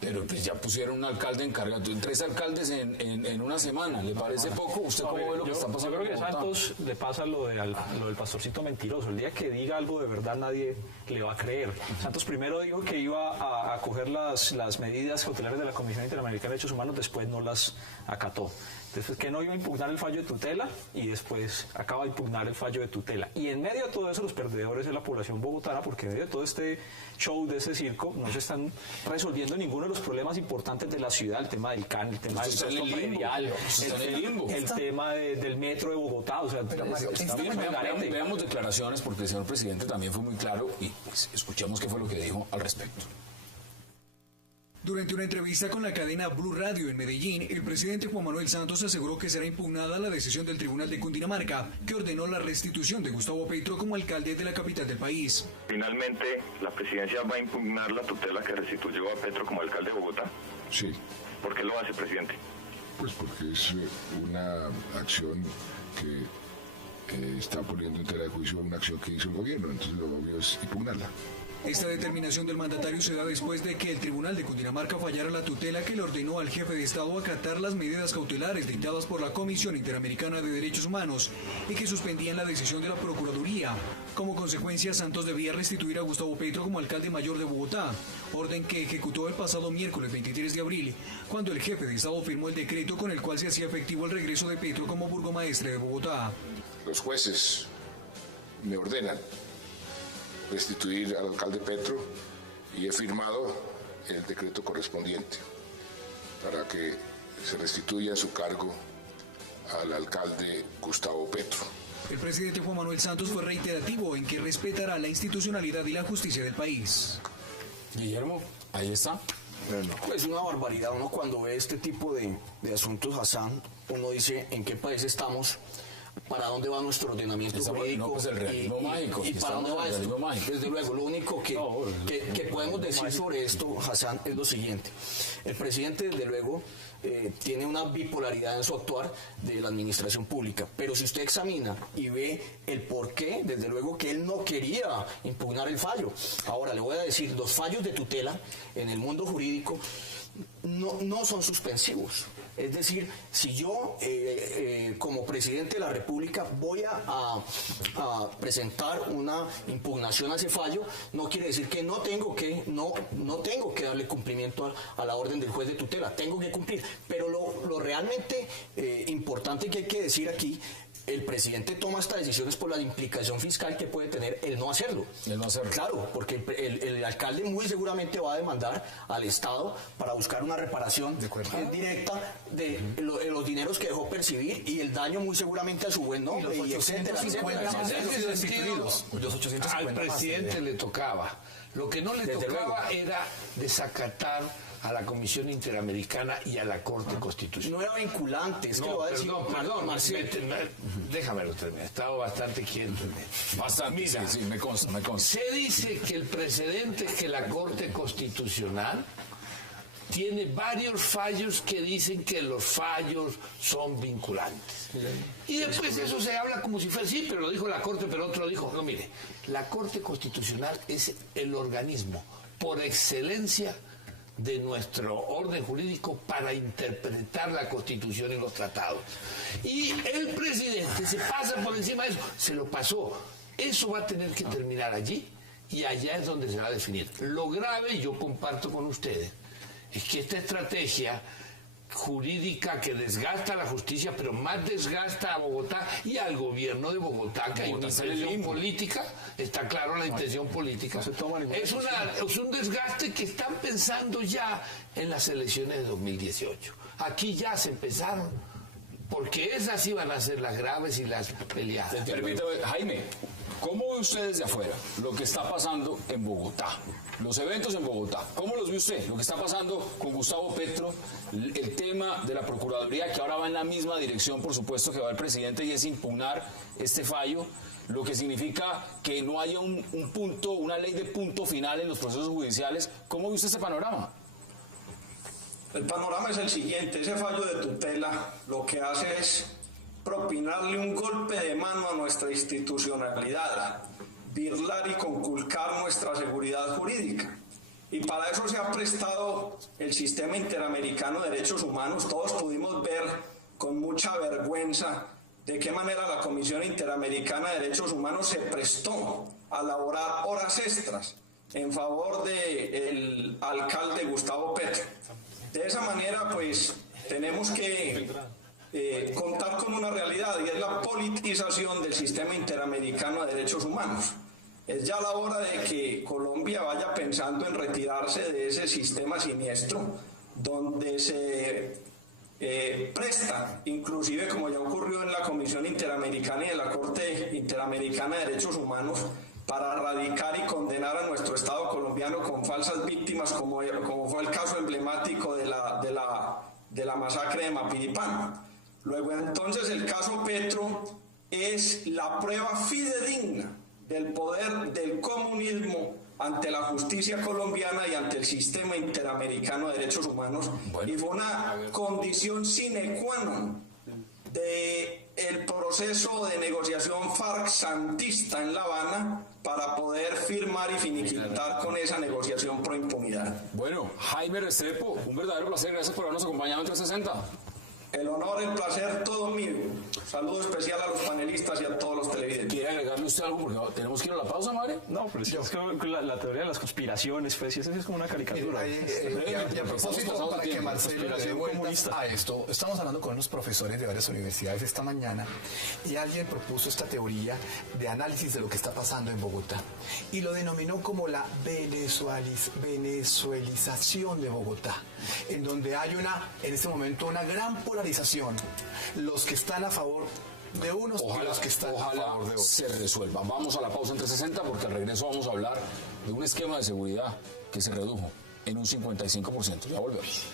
Pero pues ya pusieron un alcalde encargado, 3 alcaldes en una semana. ¿Le parece poco? ¿Usted cómo ve lo que está pasando? Yo creo que a Santos le pasa lo del pastorcito mentiroso. El día que diga algo de verdad nadie le va a creer. Santos primero dijo que iba a coger las medidas cautelares de la Comisión Interamericana de Derechos Humanos, después no las acató. Entonces, que no iba a impugnar el fallo de tutela y después acaba de impugnar el fallo de tutela. Y en medio de todo eso, los perdedores es la población bogotana, porque en medio de todo este show, de ese circo, no se están resolviendo ninguno de los problemas importantes de la ciudad, el tema del CAN, el tema del gasto predial, el tema del metro de Bogotá. O sea, veamos declaraciones, porque el señor presidente también fue muy claro, y pues, escuchemos qué fue lo que dijo al respecto. Durante una entrevista con la cadena Blue Radio en Medellín, el presidente Juan Manuel Santos aseguró que será impugnada la decisión del Tribunal de Cundinamarca, que ordenó la restitución de Gustavo Petro como alcalde de la capital del país. Finalmente, ¿la presidencia va a impugnar la tutela que restituyó a Petro como alcalde de Bogotá? Sí. ¿Por qué lo hace, presidente? Pues porque es una acción que está poniendo en tela de juicio una acción que hizo el gobierno, entonces lo obvio es impugnarla. Esta determinación del mandatario se da después de que el Tribunal de Cundinamarca fallara la tutela que le ordenó al jefe de Estado acatar las medidas cautelares dictadas por la Comisión Interamericana de Derechos Humanos y que suspendían la decisión de la Procuraduría. Como consecuencia, Santos debía restituir a Gustavo Petro como alcalde mayor de Bogotá, orden que ejecutó el pasado miércoles 23 de abril, cuando el jefe de Estado firmó el decreto con el cual se hacía efectivo el regreso de Petro como burgomaestre de Bogotá. Los jueces me ordenan restituir al alcalde Petro y he firmado el decreto correspondiente para que se restituya su cargo al alcalde Gustavo Petro. El presidente Juan Manuel Santos fue reiterativo en que respetará la institucionalidad y la justicia del país. Guillermo, ahí está. Es una barbaridad. Uno cuando ve este tipo de asuntos, Hassan, uno dice en qué país estamos, para dónde va nuestro ordenamiento jurídico, no, pues el realismo mágico, y para dónde va esto. Desde luego, lo único que podemos decir sobre esto, Hassan, es lo siguiente. El presidente, desde luego, tiene una bipolaridad en su actuar de la administración pública, pero si usted examina y ve el porqué, desde luego que él no quería impugnar el fallo. Ahora, le voy a decir, los fallos de tutela en el mundo jurídico no son suspensivos. Es decir, si yo como presidente de la República voy a presentar una impugnación a ese fallo, no quiere decir que no tengo que darle cumplimiento a la orden del juez de tutela, tengo que cumplir. Pero lo realmente importante que hay que decir aquí el presidente toma estas decisiones por la implicación fiscal que puede tener el no hacerlo. Claro, porque el alcalde muy seguramente va a demandar al Estado para buscar una reparación directa de los dineros que dejó percibir y el daño muy seguramente a su buen nombre. Y los 850 al presidente le tocaba. Lo que no le tocaba era desacatar a la Comisión Interamericana y a la Corte Constitucional. No era vinculante, es que lo va a decir. Perdón, déjamelo terminar, he estado bastante quieto. Bastante, mira, sí, me consta. Se dice que el precedente es que la Corte Constitucional tiene varios fallos que dicen que los fallos son vinculantes. Y después eso se habla como si fuera, sí, pero lo dijo la Corte, pero otro dijo, no, mire, la Corte Constitucional es el organismo por excelencia de nuestro orden jurídico para interpretar la Constitución y los tratados. Y el presidente se pasa por encima de eso, se lo pasó. Eso va a tener que terminar allí y allá es donde se va a definir. Lo grave, yo comparto con ustedes, es que esta estrategia jurídica que desgasta a la justicia, pero más desgasta a Bogotá y al gobierno de Bogotá, que hay una intención política, está claro la intención política. Es un desgaste que están pensando ya en las elecciones de 2018. Aquí ya se empezaron, porque esas iban a ser las graves y las peleadas. Permítame, Jaime, ¿cómo ve usted desde afuera lo que está pasando en Bogotá? Los eventos en Bogotá, ¿cómo los ve usted? Lo que está pasando con Gustavo Petro, el tema de la Procuraduría, que ahora va en la misma dirección, por supuesto, que va el presidente, y es impugnar este fallo, lo que significa que no haya un punto, una ley de punto final en los procesos judiciales. ¿Cómo ve usted ese panorama? El panorama es el siguiente: ese fallo de tutela lo que hace es propinarle un golpe de mano a nuestra institucionalidad, birlar y conculcar nuestra seguridad jurídica. Y para eso se ha prestado el sistema interamericano de derechos humanos. Todos pudimos ver con mucha vergüenza de qué manera la Comisión Interamericana de Derechos Humanos se prestó a laborar horas extras en favor del alcalde Gustavo Petro. De esa manera, pues, tenemos que contar con una realidad, y es la politización del sistema interamericano de derechos humanos. Es ya la hora de que Colombia vaya pensando en retirarse de ese sistema siniestro donde se presta, inclusive como ya ocurrió en la Comisión Interamericana y en la Corte Interamericana de Derechos Humanos, para erradicar y condenar a nuestro Estado colombiano con falsas víctimas, como fue el caso emblemático de la masacre de Mapiripán. Luego entonces el caso Petro es la prueba fidedigna del poder del comunismo ante la justicia colombiana y ante el sistema interamericano de derechos humanos, y fue una condición sine qua non del proceso de negociación FARC-santista en La Habana para poder firmar y finiquitar con esa negociación pro impunidad. Bueno, Jaime Restrepo, un verdadero placer, gracias por habernos acompañado en 360. El honor, el placer, todo mío. Saludo especial a los panelistas y a todos los televidentes. ¿Quiere agregarle usted algo? Porque tenemos que ir a la pausa, madre. No, pero si es que la teoría de las conspiraciones, pues, eso es como una caricatura. Y a propósito, para que Marcelo le dé vueltas a esto, estamos hablando con unos profesores de varias universidades esta mañana, y alguien propuso esta teoría de análisis de lo que está pasando en Bogotá, y lo denominó como la venezuelización de Bogotá, en donde hay en este momento una gran polarización, los que están a favor de unos y los que están a favor de otros. Se resuelva. Vamos a la pausa en 360, porque al regreso vamos a hablar de un esquema de seguridad que se redujo en un 55%. Ya volvemos.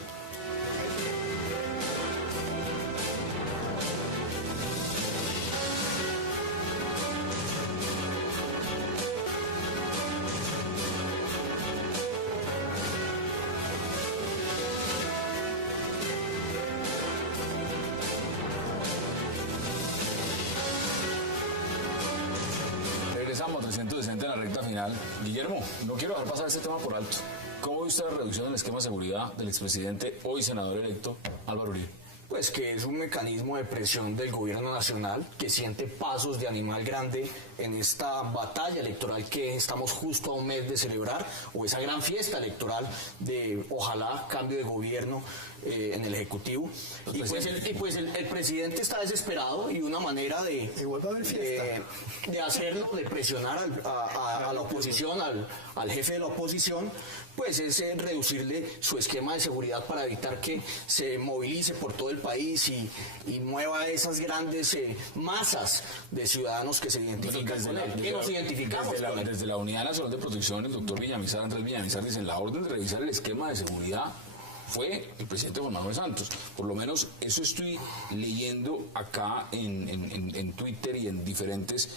Regresamos a 360 en la recta final. Guillermo, no quiero dejar pasar este tema por alto. ¿Cómo ve usted la reducción del esquema de seguridad del expresidente, hoy senador electo, Álvaro Uribe? Pues que es un mecanismo de presión del gobierno nacional que siente pasos de animal grande en esta batalla electoral que estamos justo a un mes de celebrar, o esa gran fiesta electoral de ojalá cambio de gobierno en el Ejecutivo. Y pues el presidente está desesperado, y una manera de hacerlo, de presionar a la oposición, al jefe de la oposición, pues es reducirle su esquema de seguridad para evitar que se movilice por todo el país y mueva esas grandes masas de ciudadanos que se identifican con él. ¿Qué nos identificamos con él? Desde la Unidad Nacional de Protección, el doctor Villamizar, Andrés Villamizar, dicen la orden de revisar el esquema de seguridad fue el presidente Juan Manuel Santos. Por lo menos eso estoy leyendo acá en Twitter y en diferentes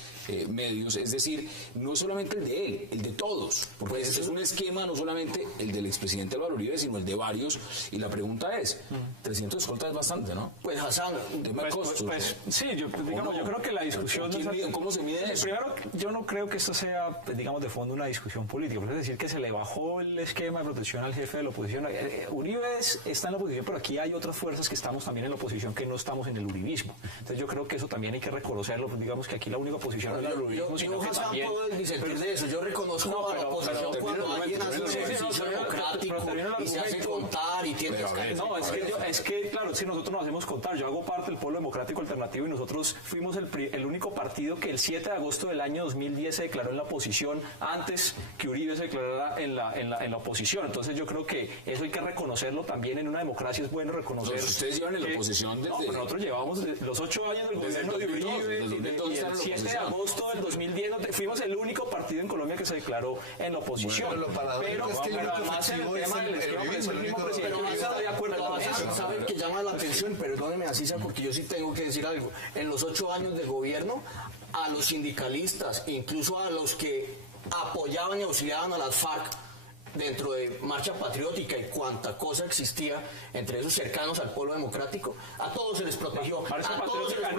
medios. Es decir, no solamente el de él, el de todos. Porque pues es un esquema no solamente el del expresidente Álvaro Uribe, sino el de varios. Y la pregunta es, 300 escoltas es bastante, ¿no? Pues Hassan, tema de costos. Sí, yo creo que la discusión... ¿Cómo se mide eso? Primero, yo no creo que esto sea, digamos, de fondo una discusión política. Es decir, que se le bajó el esquema de protección al jefe de la oposición. Uribe está en la oposición, pero aquí hay otras fuerzas que estamos también en la oposición, que no estamos en el uribismo. Entonces yo creo que eso también hay que reconocerlo. Digamos que aquí la única oposición no es el uribismo, sino que también... de eso. Yo reconozco a la oposición cuando alguien hace un ejercicio democrático y se hace contar y tiene... No, es que claro, si nosotros nos hacemos contar, yo hago parte del Polo Democrático Alternativo y nosotros fuimos el único partido que el 7 de agosto del año 2010 se declaró en la oposición antes que Uribe se declarara en la oposición. Entonces yo creo que eso hay que reconocerlo también. En una democracia es bueno reconocer... Entonces, ustedes llevan en la oposición desde... No, pero nosotros llevamos los 8 años del gobierno de Uribe y el 7 de agosto del 2010 fuimos el único partido en Colombia que se declaró en la oposición. Pero además en el tema del esquema, es el mismo presidente Uribe está de acuerdo con eso. ¿Saben que llama la atención? Perdónenme, así sea, porque yo sí tengo que decir algo. En los 8 años de gobierno, a los sindicalistas, incluso a los que apoyaban y auxiliaban a las FARC, dentro de Marcha Patriótica y cuanta cosa existía entre esos cercanos al Polo Democrático, a todos se les protegió. A todos se les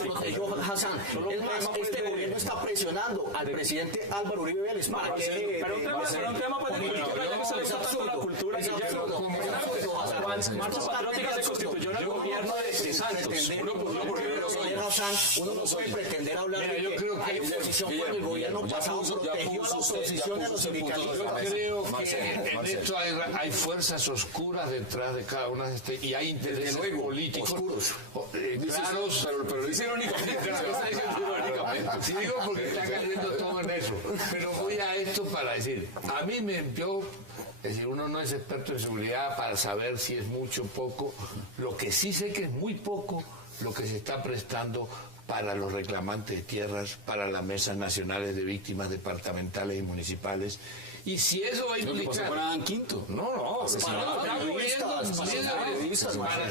protegió Hassan. Es más, este gobierno está presionando al presidente Álvaro Uribe Vélez para que... Pero un tema para la cultura, ya no se le está tanto la cultura. Marcha Patriótica se constituyó en el gobierno de Santos. Uno no puede pretender hablar de que hay oposición cuando el gobierno pasado protegió a la oposición y a los sindicalistas. Yo creo que en esto hay fuerzas oscuras detrás de cada una y hay intereses políticos oscuros. Claros, pero dice irónicamente. Sí, digo porque está cayendo todo en eso. Pero voy a esto para decir, a mí es decir, uno no es experto en seguridad para saber si es mucho o poco. Lo que sí sé que es muy poco lo que se está prestando para los reclamantes de tierras, para las mesas nacionales de víctimas departamentales y municipales. Y si eso va a implicar... Quinto.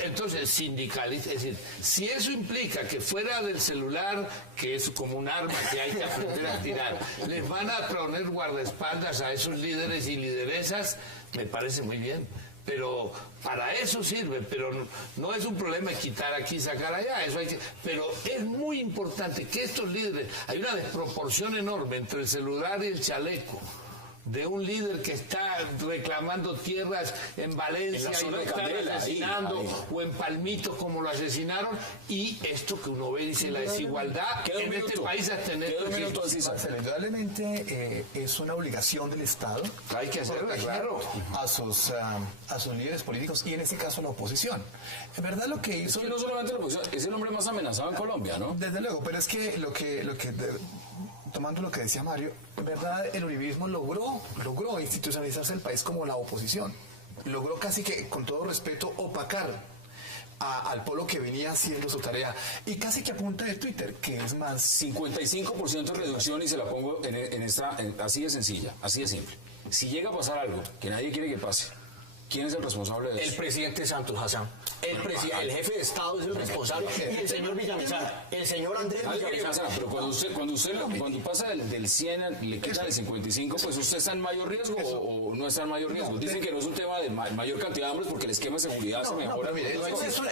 Entonces, sindicalistas, es decir, si eso implica que fuera del celular, que es como un arma que hay que aprender a tirar, les van a poner guardaespaldas a esos líderes y lideresas, me parece muy bien. Pero para eso sirve, pero no es un problema quitar aquí, sacar allá, eso hay que, pero es muy importante que estos líderes, hay una desproporción enorme entre el celular y el chaleco de un líder que está reclamando tierras en Valencia y lo están asesinando, o en Palmitos como lo asesinaron, y esto que uno ve y dice la desigualdad en este país hasta tener... Indudablemente es una obligación del Estado. Hay que hacerlo, claro. A sus líderes políticos y en este caso la oposición. En verdad lo que hizo... Es que no solamente la oposición, es el hombre más amenazado en Colombia, ¿no? Desde luego, pero es que lo que tomando lo que decía Mario, en verdad el uribismo logró institucionalizarse el país como la oposición. Logró casi que, con todo respeto, opacar al polo que venía haciendo su tarea. Y casi que a punta de Twitter, que es más... 55% de reducción, y se la pongo así de sencilla, así de simple. Si llega a pasar algo que nadie quiere que pase, ¿quién es el responsable de eso? El presidente Santos, Hassan. El jefe de Estado es el responsable, y el señor Villamizar, el señor Andrés Villamizar. Pero cuando pasa del 100 le quita el 55, pues usted está en mayor riesgo o no está en mayor riesgo. Dicen que no es un tema de mayor cantidad de hombres porque el esquema de seguridad se mejora.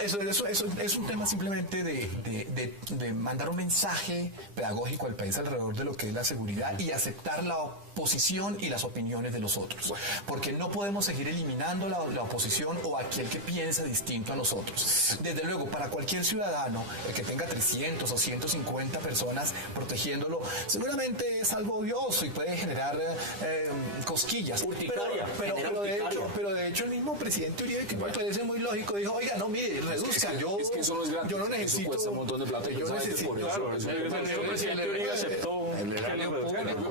Eso es un tema simplemente de mandar un mensaje pedagógico al país alrededor de lo que es la seguridad y aceptar la posición y las opiniones de los otros. Porque no podemos seguir eliminando buscando la oposición o aquel que piensa distinto a nosotros. Desde luego, para cualquier ciudadano, el que tenga 300 o 150 personas protegiéndolo, seguramente es algo odioso y puede generar cosquillas. Pero de hecho el mismo presidente Uribe, que me parece muy lógico, dijo, oiga, no, mire, reduzca, yo no necesito... Eso cuesta un montón de plata. Yo necesito... Claro, el presidente Uribe aceptó... El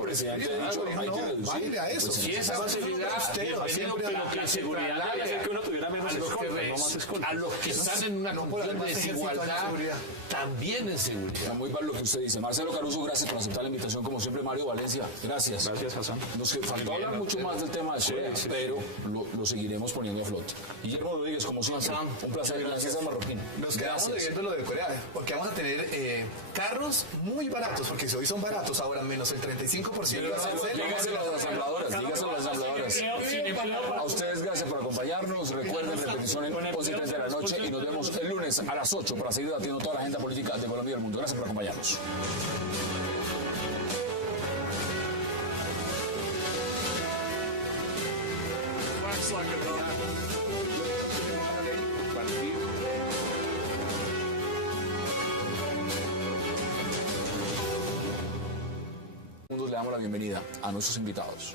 presidente ha dicho, hay que reducir. Baile a eso. Si esa facilidad, pero que la seguridad que uno tuviera menos a los que están en una condición de desigualdad, también en seguridad. Está muy mal lo que usted dice. Marcelo Caruso, gracias por aceptar la invitación. Como siempre, Mario Valencia, gracias. Gracias, Hassan. Nos faltó hablar mucho más del tema de Corea, pero lo seguiremos poniendo a flote. Guillermo Rodríguez, como siempre, un placer. Gracias a Marroquín. Nos quedamos debiendo lo de Corea, porque vamos a tener carros muy baratos, porque si hoy son baratos, ahora menos el 35%. Dígaselo a las ensambladoras. A ustedes, gracias por acompañarnos. Recuerden, repetición en 11:30 de la noche y nos vemos el lunes a las 8 para seguir debatiendo toda la agenda política de Colombia y del mundo. Gracias por acompañarnos. Le damos la bienvenida a nuestros invitados.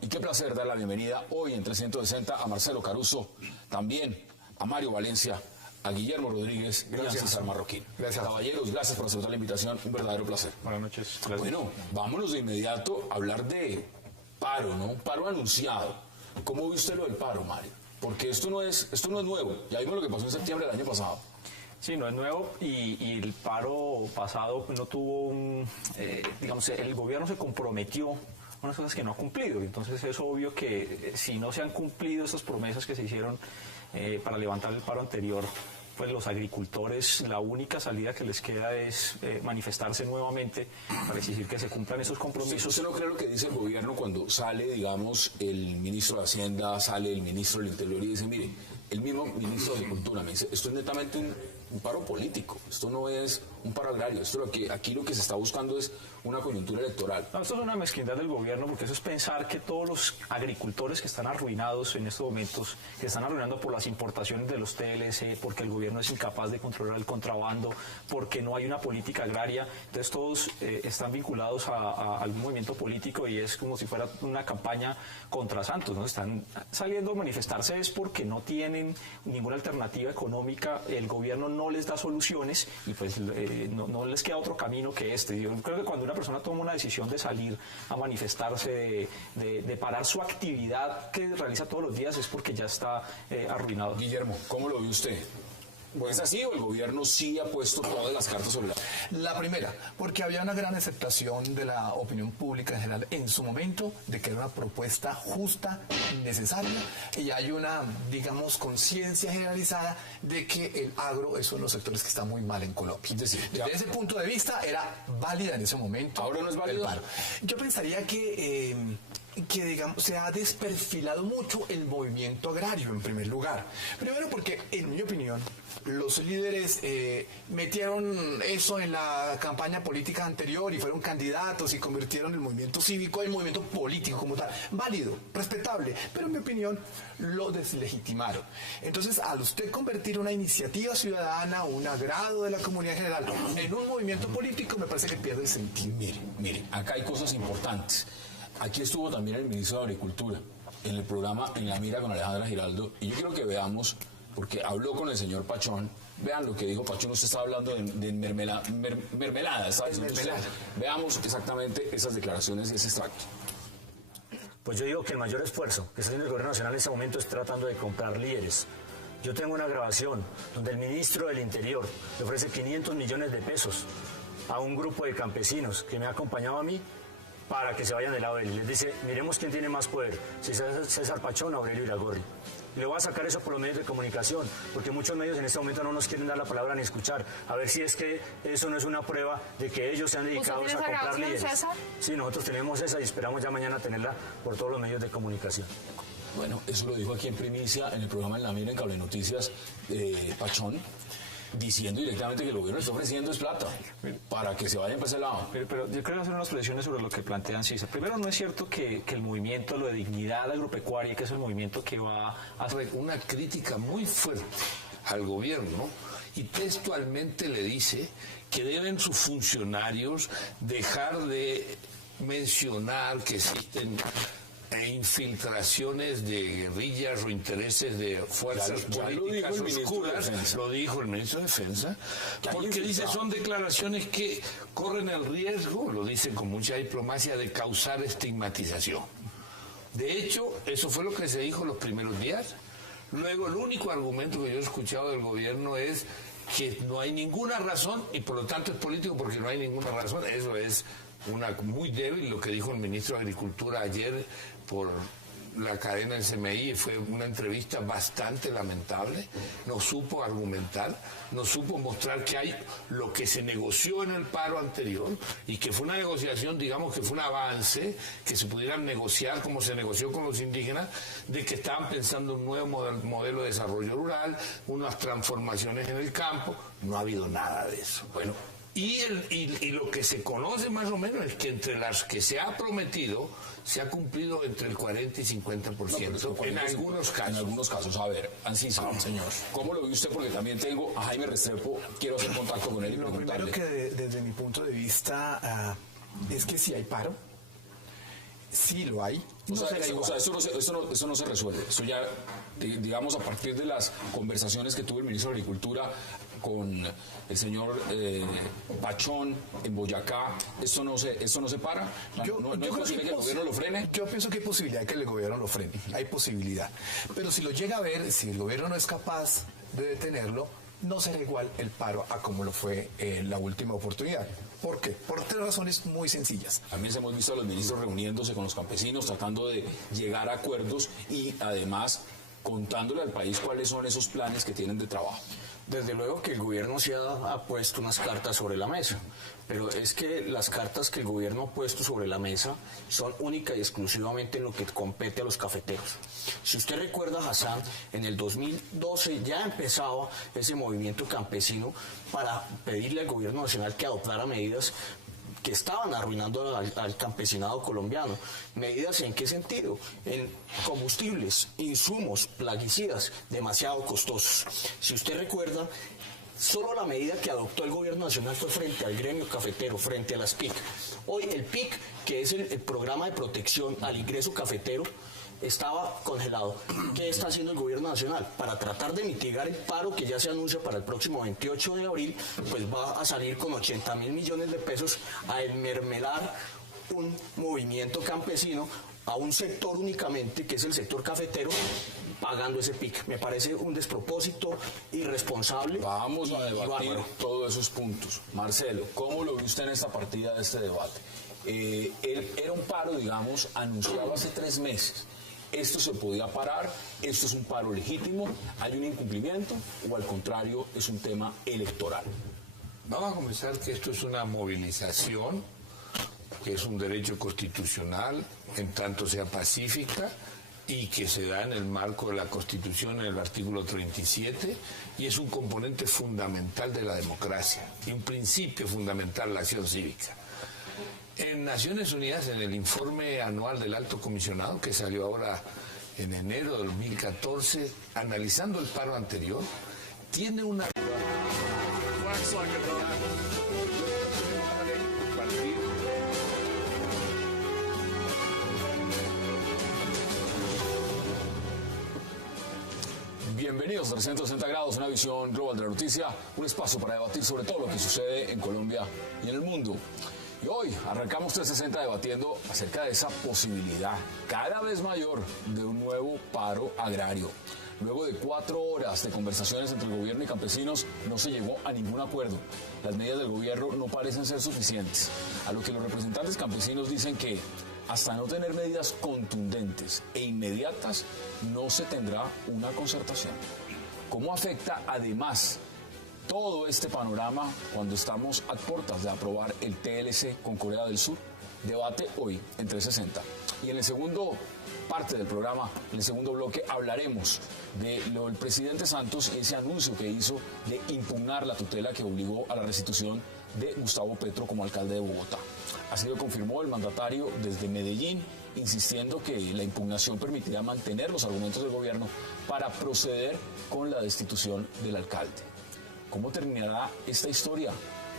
Y qué placer dar la bienvenida hoy en 360 a Marcelo Caruso, también a Mario Valencia, a Guillermo Rodríguez y a César Marroquín. Gracias. Caballeros, gracias por aceptar la invitación, un verdadero placer. Buenas noches. Gracias. Bueno, vámonos de inmediato a hablar de paro, ¿no? Un paro anunciado. ¿Cómo ve usted lo del paro, Mario? Porque esto no es nuevo. Ya vimos lo que pasó en septiembre del año pasado. Sí, no es nuevo y el paro pasado no tuvo digamos, el gobierno se comprometió a unas cosas que no ha cumplido. Entonces es obvio que si no se han cumplido esas promesas que se hicieron para levantar el paro anterior, pues los agricultores, la única salida que les queda es manifestarse nuevamente para exigir que se cumplan esos compromisos. ¿Usted no cree lo que dice el gobierno cuando sale, digamos, el ministro de Hacienda, sale el ministro del Interior y dice, mire, el mismo ministro de Agricultura me dice, esto es netamente un paro político, esto no es un paro agrario, aquí lo que se está buscando es una coyuntura electoral? No, esto es una mezquindad del gobierno, porque eso es pensar que todos los agricultores que están arruinados en estos momentos, que están arruinando por las importaciones de los TLC, porque el gobierno es incapaz de controlar el contrabando, porque no hay una política agraria, entonces todos están vinculados a algún movimiento político y es como si fuera una campaña contra Santos, ¿no? Están saliendo a manifestarse es porque no tienen ninguna alternativa económica, el gobierno no les da soluciones y pues no les queda otro camino que este. Yo creo que cuando una persona toma una decisión de salir a manifestarse, de parar su actividad que realiza todos los días es porque ya está arruinado. Guillermo, ¿cómo lo ve usted? ¿Es así o el gobierno sí ha puesto todas las cartas sobre la mesa? La primera, porque había una gran aceptación de la opinión pública en general en su momento de que era una propuesta justa, necesaria, y hay una, digamos, conciencia generalizada de que el agro es uno de los sectores que está muy mal en Colombia. Es decir, desde ese punto de vista era válida en ese momento. ¿Ahora no es válido? El paro. Yo pensaría que digamos, se ha desperfilado mucho el movimiento agrario en primer lugar. Primero porque, en mi opinión, los líderes metieron eso en la campaña política anterior y fueron candidatos y convirtieron el movimiento cívico en movimiento político como tal. Válido, respetable, pero en mi opinión lo deslegitimaron. Entonces, al usted convertir una iniciativa ciudadana, un agrado de la comunidad en general, en un movimiento político, me parece que pierde el sentido. Mire, acá hay cosas importantes. Aquí estuvo también el ministro de Agricultura en el programa En la Mira con Alejandra Giraldo y yo quiero que veamos, porque habló con el señor Pachón, vean lo que dijo Pachón, usted estaba hablando de mermelada, ¿está diciendo usted? Veamos exactamente esas declaraciones y ese extracto. Pues yo digo que el mayor esfuerzo que está haciendo el gobierno nacional en este momento es tratando de comprar líderes. Yo tengo una grabación donde el ministro del Interior le ofrece 500 millones de pesos a un grupo de campesinos que me ha acompañado a mí para que se vayan del lado de él. Les dice, miremos quién tiene más poder, si César Pachón o Aurelio Iragorri. Le voy a sacar eso por los medios de comunicación, porque muchos medios en este momento no nos quieren dar la palabra ni escuchar. A ver si es que eso no es una prueba de que ellos se han dedicado a comprar líderes. César? Sí, nosotros tenemos esa y esperamos ya mañana tenerla por todos los medios de comunicación. Bueno, eso lo dijo aquí en primicia en el programa En la Mira en Cable Noticias Pachón, diciendo directamente que el gobierno está ofreciendo es plata para que se vayan para ese lado. Pero yo creo hacer unas precisiones sobre lo que plantean Cisa. Primero, no es cierto que el movimiento, lo de dignidad agropecuaria, que es el movimiento que va a hacer una crítica muy fuerte al gobierno, y textualmente le dice que deben sus funcionarios dejar de mencionar que existen infiltraciones de guerrillas o intereses de fuerzas políticas oscuras, lo dijo el ministro de Defensa, porque dice son declaraciones que corren el riesgo, lo dice con mucha diplomacia, de causar estigmatización. De hecho, eso fue lo que se dijo los primeros días. Luego, el único argumento que yo he escuchado del gobierno es que no hay ninguna razón, y por lo tanto es político porque no hay ninguna razón. Eso es muy débil, lo que dijo el ministro de Agricultura ayer por la cadena del CMI, fue una entrevista bastante lamentable. No supo argumentar, no supo mostrar que hay lo que se negoció en el paro anterior, y que fue una negociación, digamos que fue un avance, que se pudieran negociar como se negoció con los indígenas, de que estaban pensando un nuevo modelo de desarrollo rural, unas transformaciones en el campo. No ha habido nada de eso. Bueno, y lo que se conoce más o menos es que entre las que se ha prometido, se ha cumplido entre el 40 y 50%, en algunos casos. En algunos casos. A ver, Ancisa, señor, ¿cómo lo ve usted? Porque también tengo a Jaime Restrepo, quiero hacer contacto con él y preguntarle. Lo primero que desde mi punto de vista es que si hay paro, sí lo hay. Eso no se resuelve. Eso ya, digamos, a partir de las conversaciones que tuvo el ministro de Agricultura con el señor Pachón en Boyacá, ¿esto no se para? ¿No es posible que el gobierno lo frene? Yo pienso que hay posibilidad de que el gobierno lo frene, hay posibilidad. Pero si lo llega a ver, si el gobierno no es capaz de detenerlo, no será igual el paro a como lo fue en la última oportunidad. ¿Por qué? Por tres razones muy sencillas. También hemos visto a los ministros reuniéndose con los campesinos, tratando de llegar a acuerdos y además contándole al país cuáles son esos planes que tienen de trabajo. Desde luego que el gobierno sí ha puesto unas cartas sobre la mesa, pero es que las cartas que el gobierno ha puesto sobre la mesa son única y exclusivamente en lo que compete a los cafeteros. Si usted recuerda, Hassan, en el 2012 ya empezaba ese movimiento campesino para pedirle al gobierno nacional que adoptara medidas que estaban arruinando al campesinado colombiano. ¿Medidas en qué sentido? En combustibles, insumos, plaguicidas, demasiado costosos. Si usted recuerda, solo la medida que adoptó el gobierno nacional fue frente al gremio cafetero, frente a las PIC. Hoy el PIC, que es el programa de protección al ingreso cafetero, estaba congelado. ¿Qué está haciendo el gobierno nacional? Para tratar de mitigar el paro que ya se anuncia para el próximo 28 de abril, pues va a salir con 80.000 millones de pesos a enmermelar un movimiento campesino a un sector únicamente, que es el sector cafetero, pagando ese PIC. Me parece un despropósito irresponsable. Vamos a debatir todos esos puntos. Marcelo, ¿cómo lo ve usted en esta partida de este debate? Era un paro, digamos, anunciado hace 3 meses. ¿Esto se podía parar? ¿Esto es un paro legítimo? ¿Hay un incumplimiento? ¿O al contrario, es un tema electoral? Vamos a comenzar que esto es una movilización, que es un derecho constitucional, en tanto sea pacífica, y que se da en el marco de la Constitución, en el artículo 37, y es un componente fundamental de la democracia, y un principio fundamental de la acción cívica. En Naciones Unidas, en el informe anual del Alto Comisionado, que salió ahora en enero de 2014, analizando el paro anterior, tiene una... Bienvenidos a 360 grados, una visión global de la noticia, un espacio para debatir sobre todo lo que sucede en Colombia y en el mundo. Y hoy arrancamos 360 debatiendo acerca de esa posibilidad cada vez mayor de un nuevo paro agrario. Luego de 4 horas de conversaciones entre el gobierno y campesinos, no se llegó a ningún acuerdo. Las medidas del gobierno no parecen ser suficientes, a lo que los representantes campesinos dicen que hasta no tener medidas contundentes e inmediatas, no se tendrá una concertación. ¿Cómo afecta además todo este panorama cuando estamos a puertas de aprobar el TLC con Corea del Sur? Debate hoy en 360. Y en el segundo parte del programa, en el segundo bloque, hablaremos de lo del presidente Santos y ese anuncio que hizo de impugnar la tutela que obligó a la restitución de Gustavo Petro como alcalde de Bogotá. Así lo confirmó el mandatario desde Medellín, insistiendo que la impugnación permitirá mantener los argumentos del gobierno para proceder con la destitución del alcalde. ¿Cómo terminará esta historia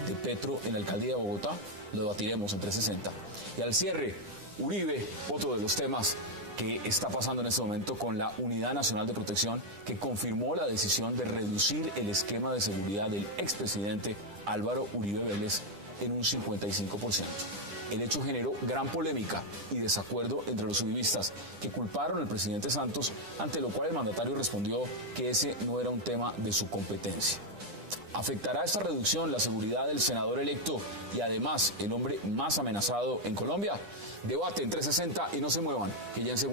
de Petro en la alcaldía de Bogotá? Lo debatiremos en 360. Y al cierre, Uribe, otro de los temas que está pasando en este momento con la Unidad Nacional de Protección, que confirmó la decisión de reducir el esquema de seguridad del expresidente Álvaro Uribe Vélez en un 55%. El hecho generó gran polémica y desacuerdo entre los uribistas, que culparon al presidente Santos, ante lo cual el mandatario respondió que ese no era un tema de su competencia. ¿Afectará esta reducción la seguridad del senador electo y además el hombre más amenazado en Colombia? Debate en 360 y no se muevan, que ya